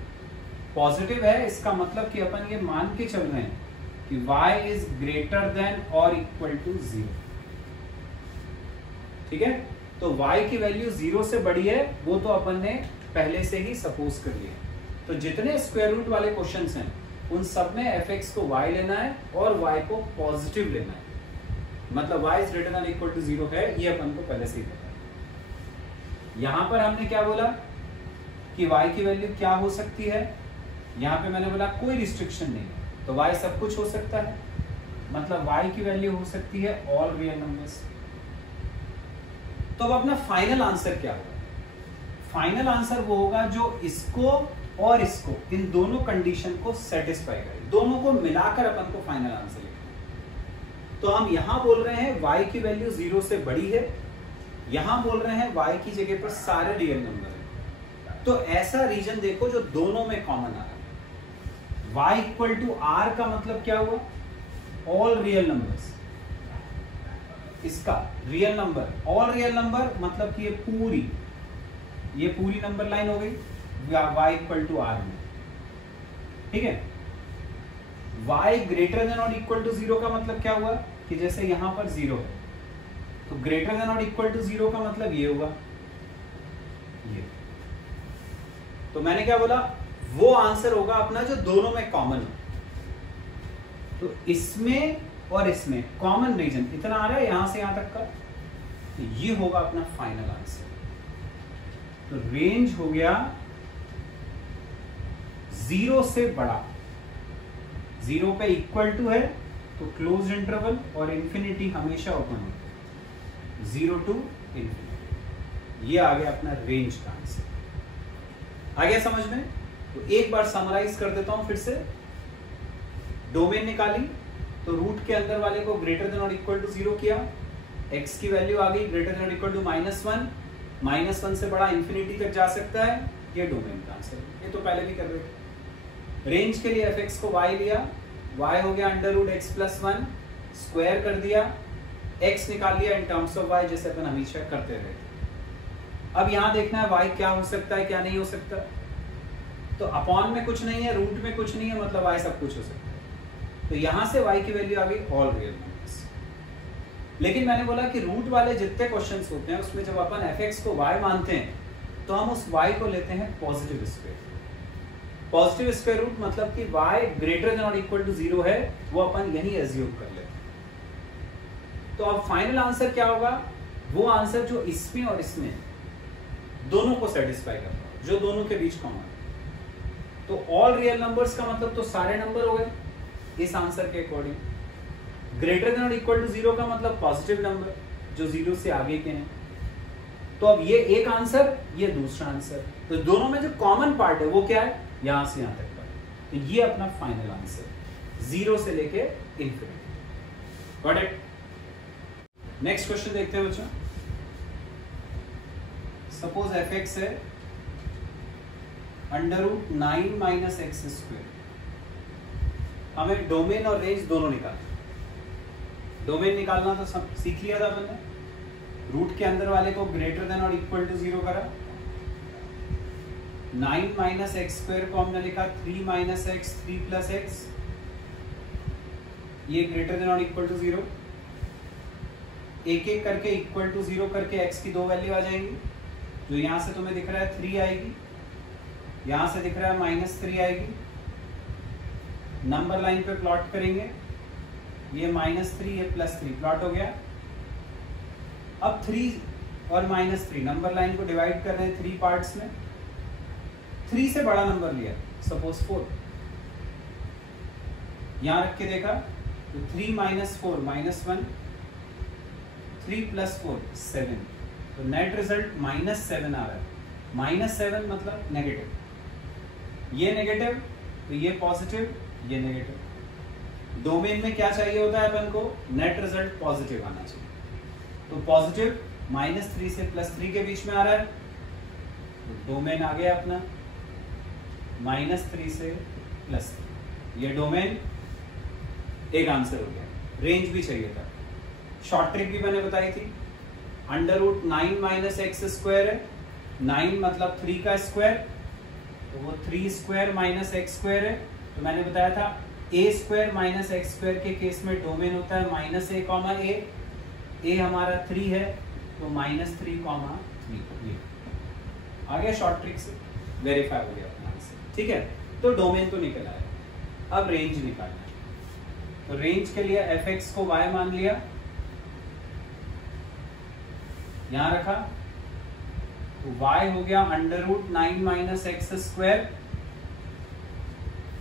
पॉजिटिव है इसका मतलब कि अपन ये मान के चल रहे हैं कि y इज ग्रेटर देन और इक्वल टू 0। ठीक है, तो y की वैल्यू 0 से बड़ी है वो तो अपन ने पहले से ही सपोज कर लिया। तो जितने स्क्वायर रूट वाले क्वेश्चंस हैं उन सब में fx को y लेना है और y को पॉजिटिव लेना है, मतलब y is greater than equal to 0 है, ये अपन को पहले से ही पता है। यहां पर हमने क्या बोला कि y की वैल्यू क्या हो सकती है, यहां पे मैंने बोला कोई रिस्ट्रिक्शन नहीं है, तो y सब कुछ हो सकता है, मतलब y की वैल्यू हो सकती है ऑल रियल नंबर्स। तो अब अपना फाइनल आंसर क्या होगा? फाइनल आंसर वो होगा जो इसको और इसको, इन दोनों कंडीशन को सेटिस्फाई करे, दोनों को मिलाकर अपन को फाइनल आंसर लिखना है। तो हम यहां बोल रहे हैं y की वैल्यू 0 से बड़ी है, यहां बोल रहे हैं y की जगह पर सारे रियल नंबर है। तो ऐसा रीजन देखो जो दोनों में कॉमन आ रहा है। y इक्वल टू r का मतलब क्या हुआ? All real numbers. इसका real number, all real number मतलब कि ये पूरी नंबर लाइन हो गई y इक्वल टू r में। ठीक है, y ग्रेटर देन और इक्वल टू 0 का मतलब क्या हुआ कि जैसे यहां पर 0 है तो ग्रेटर देन और इक्वल टू 0 का मतलब ये होगा ये। तो मैंने क्या बोला, वो आंसर होगा अपना जो दोनों में कॉमन हो। तो इसमें और इसमें कॉमन रीजन इतना आ रहा है यहां से यहां तक का, तो ये होगा अपना फाइनल आंसर। तो रेंज हो गया 0 से बड़ा, 0 पे इक्वल टू है तो क्लोज इंटरवल, और इंफिनिटी हमेशा ओपन होता है, 0 टू इंफिनिटी। ये आ गया अपना रेंज का आंसर। आ गया समझ में? तो एक बार समराइज कर देता हूं फिर से। डोमेन निकाली तो रूट के अंदर वाले को ग्रेटर देन और इक्वल टू 0 किया, x की वैल्यू आ गई ग्रेटर देन और इक्वल टू -1, -1 से बड़ा इंफिनिटी तक जा सकता है, ये डोमेन का आंसर। ये तो पहले भी कर रहे थे। रेंज के लिए fx को y लिया, y हो गया √x+1, स्क्वायर कर दिया, x निकाल लिया इन टर्म्स ऑफ y, जैसे अपन हमेशा करते रहे। अब यहां देखना है y क्या हो सकता है क्या नहीं हो सकता। तो अपॉन में कुछ नहीं है, रूट में कुछ नहीं है, मतलब y सब कुछ हो सकता है। तो यहां से y की वैल्यू आ गई ऑल रियल नंबर्स। लेकिन मैंने बोला कि रूट वाले जितने क्वेश्चंस होते हैं उसमें जब अपन fx को y मानते हैं तो हम उस y को लेते हैं positive square. Positive square root मतलब कि y ग्रेटर देन और इक्वल टू 0 है, वो अपन यही एज्यूम कर लेते हैं। तो अब फाइनल आंसर क्या होगा? वो आंसर जो इसमें और इसमें दोनों को सेटिस्फाई करता है, जो दोनों के बीच कॉमन है। तो ऑल रियल नंबर्स का मतलब तो सारे नंबर हो गए इस आंसर के अकॉर्डिंग। ग्रेटर देन और इक्वल टू 0 का मतलब पॉजिटिव नंबर जो 0 से आगे के हैं। तो अब ये एक आंसर, ये दूसरा आंसर, तो दोनों में जो कॉमन पार्ट है वो क्या है? यहां से यहां तक का। तो ये अपना फाइनल आंसर, 0 से लेके infinity. Got it? Next question देखते हैं बच्चों। सपोज fx है √9 - x²। हमें डोमेन और रेंज दोनों निकालना। डोमेन निकालना तो सब सीख लिया था अपन ने। रूट के अंदर वाले को ग्रेटर देन और इक्वल टू 0 करा, 9 - x² को हमने लिखा 3 - x 3 + x, ये ग्रेटर देन और इक्वल टू 0। एक एक करके इक्वल टू 0 करके x की दो वैल्यू आ जाएंगी। जो यहां से तुम्हें दिख रहा है 3 आएगी, यहां से दिख रहा है -3 आएगी। नंबर लाइन पे प्लॉट करेंगे, ये -3 ये +3 प्लॉट हो गया। अब 3 और -3 नंबर लाइन को डिवाइड कर रहे हैं 3 पार्ट्स में। 3 से बड़ा नंबर लिया, सपोज 4, यहां रख के देखा तो 3 - 4 -1, 3 + 4 7, तो नेट रिजल्ट -7 आ रहा है। -7 मतलब नेगेटिव, ये नेगेटिव तो ये पॉजिटिव, ये नेगेटिव। डोमेन में क्या चाहिए होता है अपन को? नेट रिजल्ट पॉजिटिव आना चाहिए। तो पॉजिटिव -3 से +3 के बीच में आ रहा है, तो डोमेन आ गया अपना -3 से +3। ये डोमेन एक आंसर हो गया। रेंज भी चाहिए था, शॉर्ट ट्रिक भी मैंने बताई थी। √9 - x² है, 9 मतलब 3 का स्क्वायर, तो वो 3² - x² है। तो मैंने बताया था a² - x² के केस में डोमेन होता है -a, a हमारा 3 है तो -3, आ गया शॉर्ट ट्रिक से, वेरीफाई हो गया अपना आंसर। ठीक है, तो डोमेन तो निकल आया। अब रेंज निकालना है। तो रेंज के लिए fx को y मान लिया, यहां रखा, तो y हो गया √9 - x²।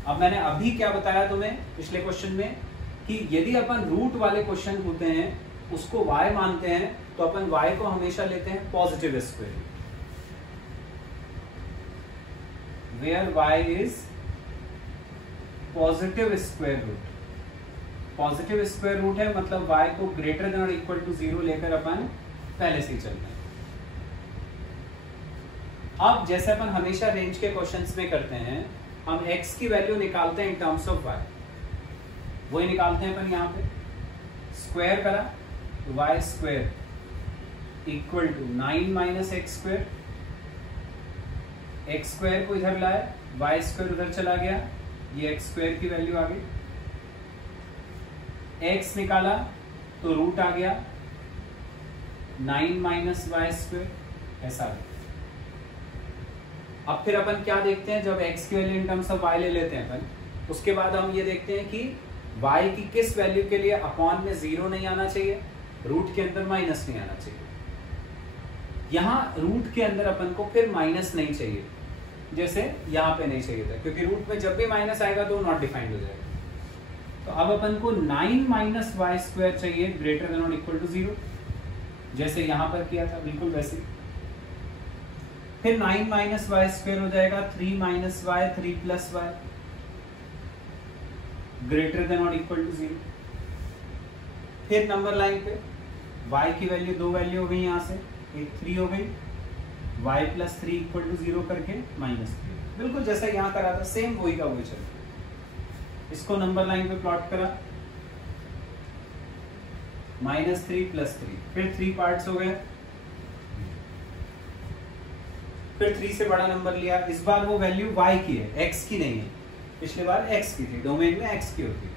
अब मैंने अभी क्या बताया तुम्हें पिछले क्वेश्चन में कि यदि अपन रूट वाले क्वेश्चन होते हैं उसको y मानते हैं तो अपन y को हमेशा लेते हैं positive square, where y is positive square root. Positive square root है मतलब y को ग्रेटर देन और इक्वल टू 0 लेकर अपन पहले से ही चलते हैं। अब जैसे अपन हमेशा रेंज के क्वेश्चंस में करते हैं, हम x की वैल्यू निकालते हैं इन टर्म्स ऑफ y, वही निकालते हैं अपन यहाँ पे। स्क्वायर करा तो y² equal to 9 - x², x² को इधर लाए, y² उधर चला गया, ये x² की वैल्यू आ गई। x निकाला तो रूट आ गया 9 - y², ऐसा है। अब फिर अपन क्या देखते हैं, जब x की value in terms of y ले लेते हैं अपन, उसके बाद हम ये देखते हैं कि y की किस वैल्यू के लिए अपॉन में 0 नहीं आना चाहिए, रूट के अंदर माइनस नहीं आना चाहिए। यहाँ रूट के अंदर अपन को फिर माइनस नहीं चाहिए, जैसे यहाँ पे नहीं चाहिए था, क्योंकि रूट में जब भी माइनस आएगा तो नॉट डिफाइंड हो जाएगा। तो अब अपन को 9 माइनस वाई स्क्वायर चाहिए ग्रेटर देन और इक्वल टू 0, जैसे यहाँ पर किया था बिल्कुल वैसे। फिर 9 माइनस वाई स्क्वायर हो जाएगा 3 minus y 3 plus y greater than और इक्वल टू 0। फिर नंबर लाइन पे y की वैल्यू, दो वैल्यू हो गई यहाँ से, एक 3 हो गई, y प्लस 3 इक्वल टू 0 करके -3, बिल्कुल जैसा यहाँ करा था सेम वही का वही चल। इसको नंबर लाइन पे प्लॉट करा, -3 प्लस 3, फिर 3 पार्ट्स हो गए, फिर 3 से बड़ा नंबर लिया। इस बार वो वैल्यू y की है, x की नहीं है, पिछली बार x की थी, डोमेन में x की होती है।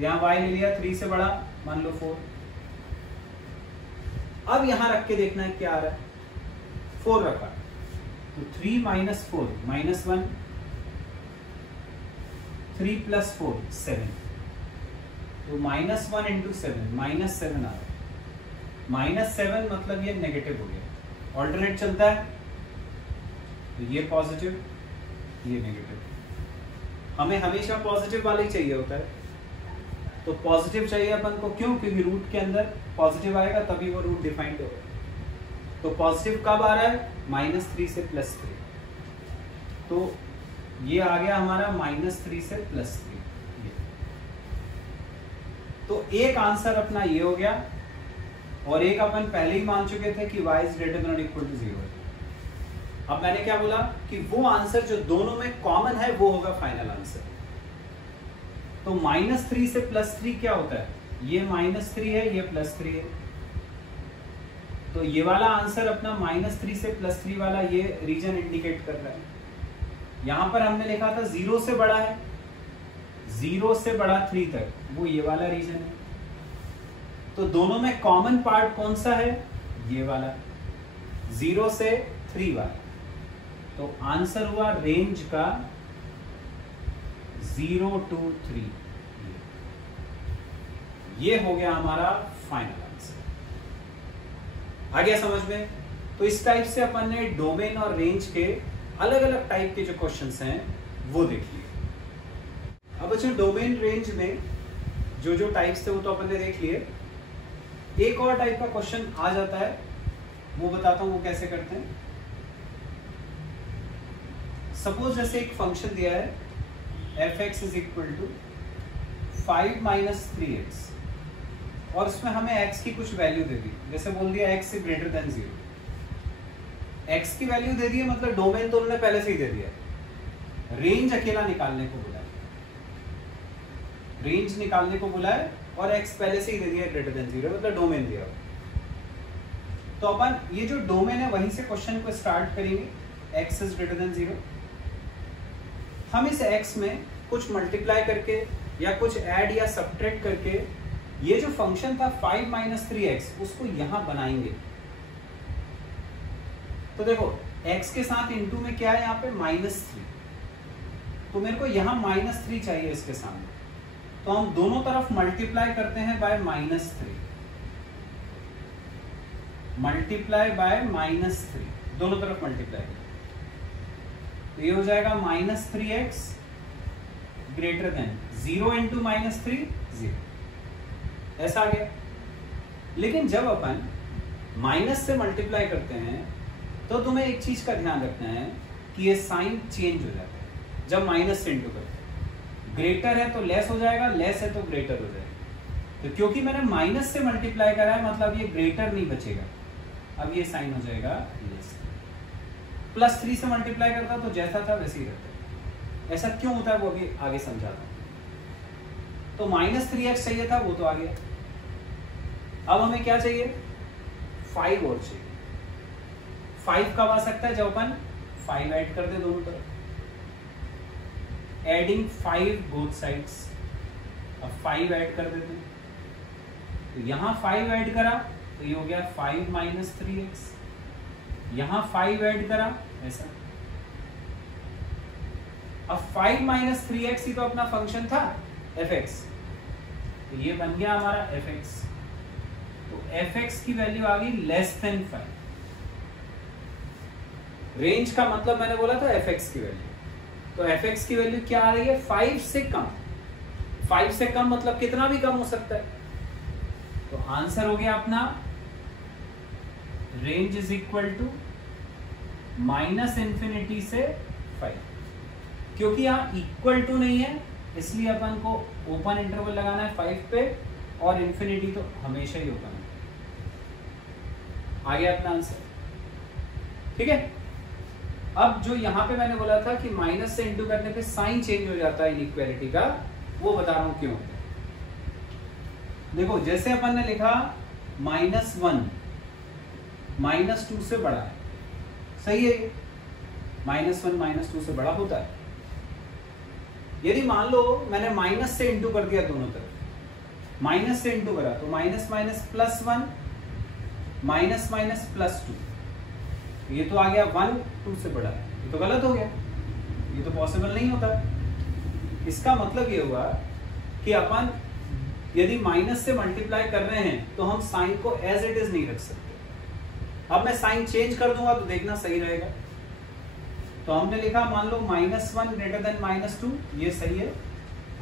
यहाँ y ले लिया 3 से बड़ा, मान लो 4। अब यहां रख के देखना है क्या आ रहा है, 4 रखा, तो 3 माइनस 4 -1, 3 प्लस 4 7, तो -1 इंटू 7 -7 आ रहा है। -7 मतलब ये नेगेटिव हो गया, ऑल्टरनेट चलता है, तो ये पॉजिटिव ये नेगेटिव। हमें हमेशा पॉजिटिव वाला ही चाहिए होता है, तो पॉजिटिव चाहिए अपन को, क्यों? क्योंकि रूट के अंदर पॉजिटिव आएगा तभी वो रूट डिफाइंड होगा। तो पॉजिटिव कब आ रहा है? -3 से +3, तो ये आ गया हमारा -3 से +3। तो एक आंसर अपना ये हो गया, और एक अपन पहले ही मान चुके थे कि y इज ग्रेटर देन और इक्वल टू 0 है। अब मैंने क्या बोला कि वो आंसर जो दोनों में कॉमन है वो होगा फाइनल आंसर। तो -3 से +3 क्या होता है? ये -3 है, ये +3 है, तो ये वाला आंसर अपना -3 से +3 वाला ये रीजन इंडिकेट कर रहा है। यहां पर हमने लिखा था 0 से बड़ा है, 0 से बड़ा 3 तक, वो ये वाला रीजन है। तो दोनों में कॉमन पार्ट कौन सा है? ये वाला, 0 से 3 वाला। तो आंसर हुआ रेंज का 0 to 3, ये हो गया हमारा फाइनल आंसर। आ गया समझ में? तो इस टाइप से अपन ने डोमेन और रेंज के अलग अलग टाइप के जो क्वेश्चंस हैं वो देख लिए। अब अच्छा, डोमेन रेंज में जो जो टाइप्स थे वो तो अपन ने देख लिए। एक और टाइप का क्वेश्चन आ जाता है, वो बताता हूं वो कैसे करते हैं। सपोज जैसे एक फंक्शन दिया है f(x) is equal to 5 minus 3x, और उसमें हमें x की कुछ वैल्यू दे दी, जैसे बोल दिया x से ग्रेटर देन 0। x की वैल्यू दे दी है, मतलब डोमेन तो उन्होंने पहले से ही दे दिया। रेंज अकेला निकालने को बोला है, रेंज निकालने को बोला है, और x पहले से ही दे दिया ग्रेटर देन 0, मतलब डोमेन दिया। तो अपन ये जो डोमेन है वहीं से क्वेश्चन को स्टार्ट करेंगे, x इज ग्रेटर देन 0। हम इस x में कुछ मल्टीप्लाई करके या कुछ ऐड या सब्ट्रैक्ट करके ये जो फंक्शन था 5 माइनस 3x उसको यहां बनाएंगे। तो देखो x के साथ इनटू में क्या है, यहाँ पे -3, तो मेरे को यहां -3 चाहिए इसके सामने, तो हम दोनों तरफ मल्टीप्लाई करते हैं बाय -3, मल्टीप्लाई बाय -3, दोनों तरफ मल्टीप्लाई करते हैं। तो ये हो जाएगा -3x ग्रेटर देन 0 इंटू -3 0, ऐसा आ गया। लेकिन जब अपन माइनस से मल्टीप्लाई करते हैं तो तुम्हें एक चीज का ध्यान रखना है कि ये साइन चेंज हो जाता है जब माइनस से इंटू करते हैं। ग्रेटर है तो लेस हो जाएगा, लेस है तो ग्रेटर हो जाएगा। तो क्योंकि मैंने माइनस से मल्टीप्लाई करा है मतलब ये ग्रेटर नहीं बचेगा, अब ये साइन हो जाएगा लेस। +3 से मल्टीप्लाई करता तो जैसा था वैसे ही रहता। ऐसा क्यों होता है वो अभी आगे समझाता हूं। तो -3x चाहिए था, वो तो आ गया। अब हमें क्या चाहिए? 5 और चाहिए। 5 कब आ सकता है? जब अपन 5 ऐड कर दे दोनों तरफ, एडिंग 5 बोथ साइड्स। अब 5 ऐड कर देते हैं, तो यहां 5 ऐड करा तो ये हो गया 5 माइनस 3x, यहां 5 ऐड करा ऐसा। अब 5 माइनस 3x ही तो अपना फंक्शन था f(x), तो ये बन गया हमारा f(x). तो f(x) की वैल्यू आ गई लेस देन 5, रेंज का मतलब मैंने बोला था fx की वैल्यू, तो fx की वैल्यू क्या आ रही है 5 से कम। 5 से कम मतलब कितना भी कम हो सकता है। तो आंसर हो गया अपना रेंज इज इक्वल टू -∞ से 5। क्योंकि यहां इक्वल टू नहीं है इसलिए अपन को ओपन इंटरवल लगाना है 5 पे, और इंफिनिटी तो हमेशा ही ओपन है। आ गया अपना आंसर, ठीक है। अब जो यहां पे मैंने बोला था कि माइनस से इंटू करने पे साइन चेंज हो जाता है इनइक्वालिटी का, वो बता रहा हूं क्यों। देखो जैसे अपन ने लिखा -1 -2 से बड़ा है, सही है, -1 -2 से बड़ा होता है। यदि मान लो मैंने माइनस से इंटू कर दिया दोनों तरफ, माइनस से इंटू करा तो माइनस माइनस +1 माइनस माइनस +2, ये तो आ गया 1 2 से बड़ा है, ये तो गलत हो गया, ये तो पॉसिबल नहीं होता। इसका मतलब ये हुआ कि अपन यदि माइनस से मल्टीप्लाई कर रहे हैं तो हम साइन को एज इट इज नहीं रख सकते। अब मैं साइन चेंज कर दूंगा तो देखना सही रहेगा। तो हमने लिखा मान लो -1 > -2, ये सही है।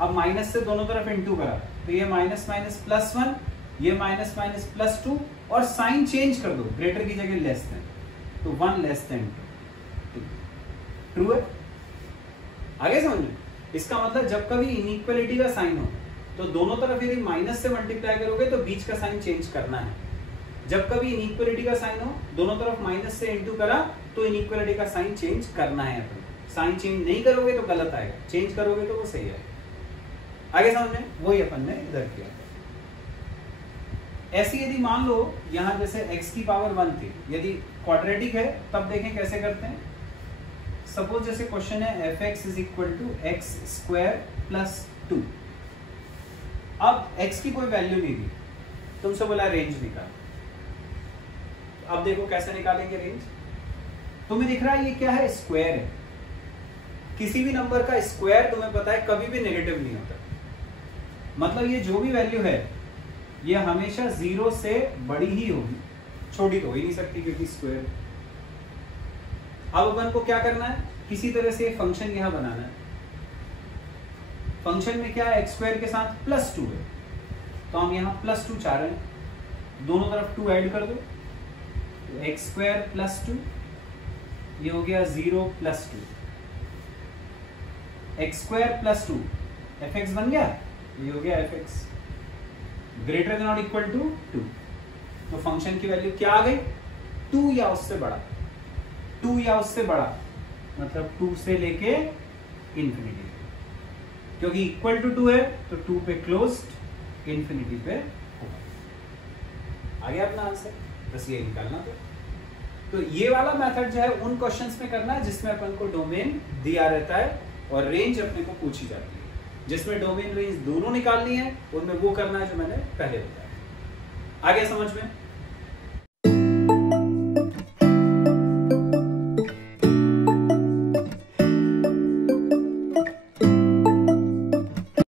अब माइनस से दोनों तरफ इंटू करा तो ये माइनस माइनस +1, ये माइनस माइनस +2, और साइन चेंज कर दो, ग्रेटर की जगह लेस देन, तो 1 <2। ट्रू है, आगे समझ में। इसका मतलब जब कभी इनइक्वालिटी का साइन हो तो दोनों तरफ यदि माइनस से मल्टीप्लाई करोगे तो बीच का साइन चेंज करना है। जब कभी इनइक्वालिटी का साइन हो दोनों तरफ माइनस से इंटू करा तो इनइक्वालिटी का साइन चेंज करना है अपन। साइन चेंज नहीं करोगे तो गलत आएगा, चेंज करोगे तो वो सही आएगा। आगे समझ में, वही अपन ने इधर किया। ऐसी यदि मान लो यहां जैसे x की पावर 1 थी, यदि क्वाड्रेटिक है तब देखें कैसे करते हैं। सपोज जैसे क्वेश्चन है fx = x² + 2। अब x की कोई वैल्यू नहीं दी, तुमसे बोला रेंज निकाल। अब देखो कैसे निकालेंगे रेंज। तुम्हें दिख रहा है ये क्या है, स्क्वायर है। किसी भी नंबर का स्क्वायर तुम्हें पता है कभी भी नेगेटिव नहीं होता, मतलब ये जो भी वैल्यू है ये हमेशा 0 से बड़ी ही होगी, छोटी तो हो ही नहीं सकती क्योंकि स्क्वायर। अब अपन को क्या करना है, किसी तरह से फंक्शन यहां बनाना है। फंक्शन में क्या है, x² के साथ +2 है, तो हम यहां +2 चाह रहे हैं, दोनों तरफ 2 ऐड कर दो, तो x² + 2, ये हो गया 0 + 2, x² + 2 fx बन गया, ये हो गया fx ग्रेटर देन और इक्वल टू 2। तो फंक्शन की वैल्यू क्या आ गई, 2 या उससे बड़ा, 2 या उससे बड़ा मतलब 2 से लेके इंफिनिटी, क्योंकि इक्वल टू 2 है तो 2 पे क्लोज्ड, इंफिनिटी पे होगा। आ गया अपना आंसर, बस ये निकालना था। तो ये वाला मेथड जो है उन क्वेश्चंस में करना है जिसमें अपन को डोमेन दिया रहता है और रेंज अपने को पूछी जाती है। जिसमें डोमेन रेंज दोनों निकालनी है उनमें वो करना है जो मैंने पहले बताया। आ गया समझ में।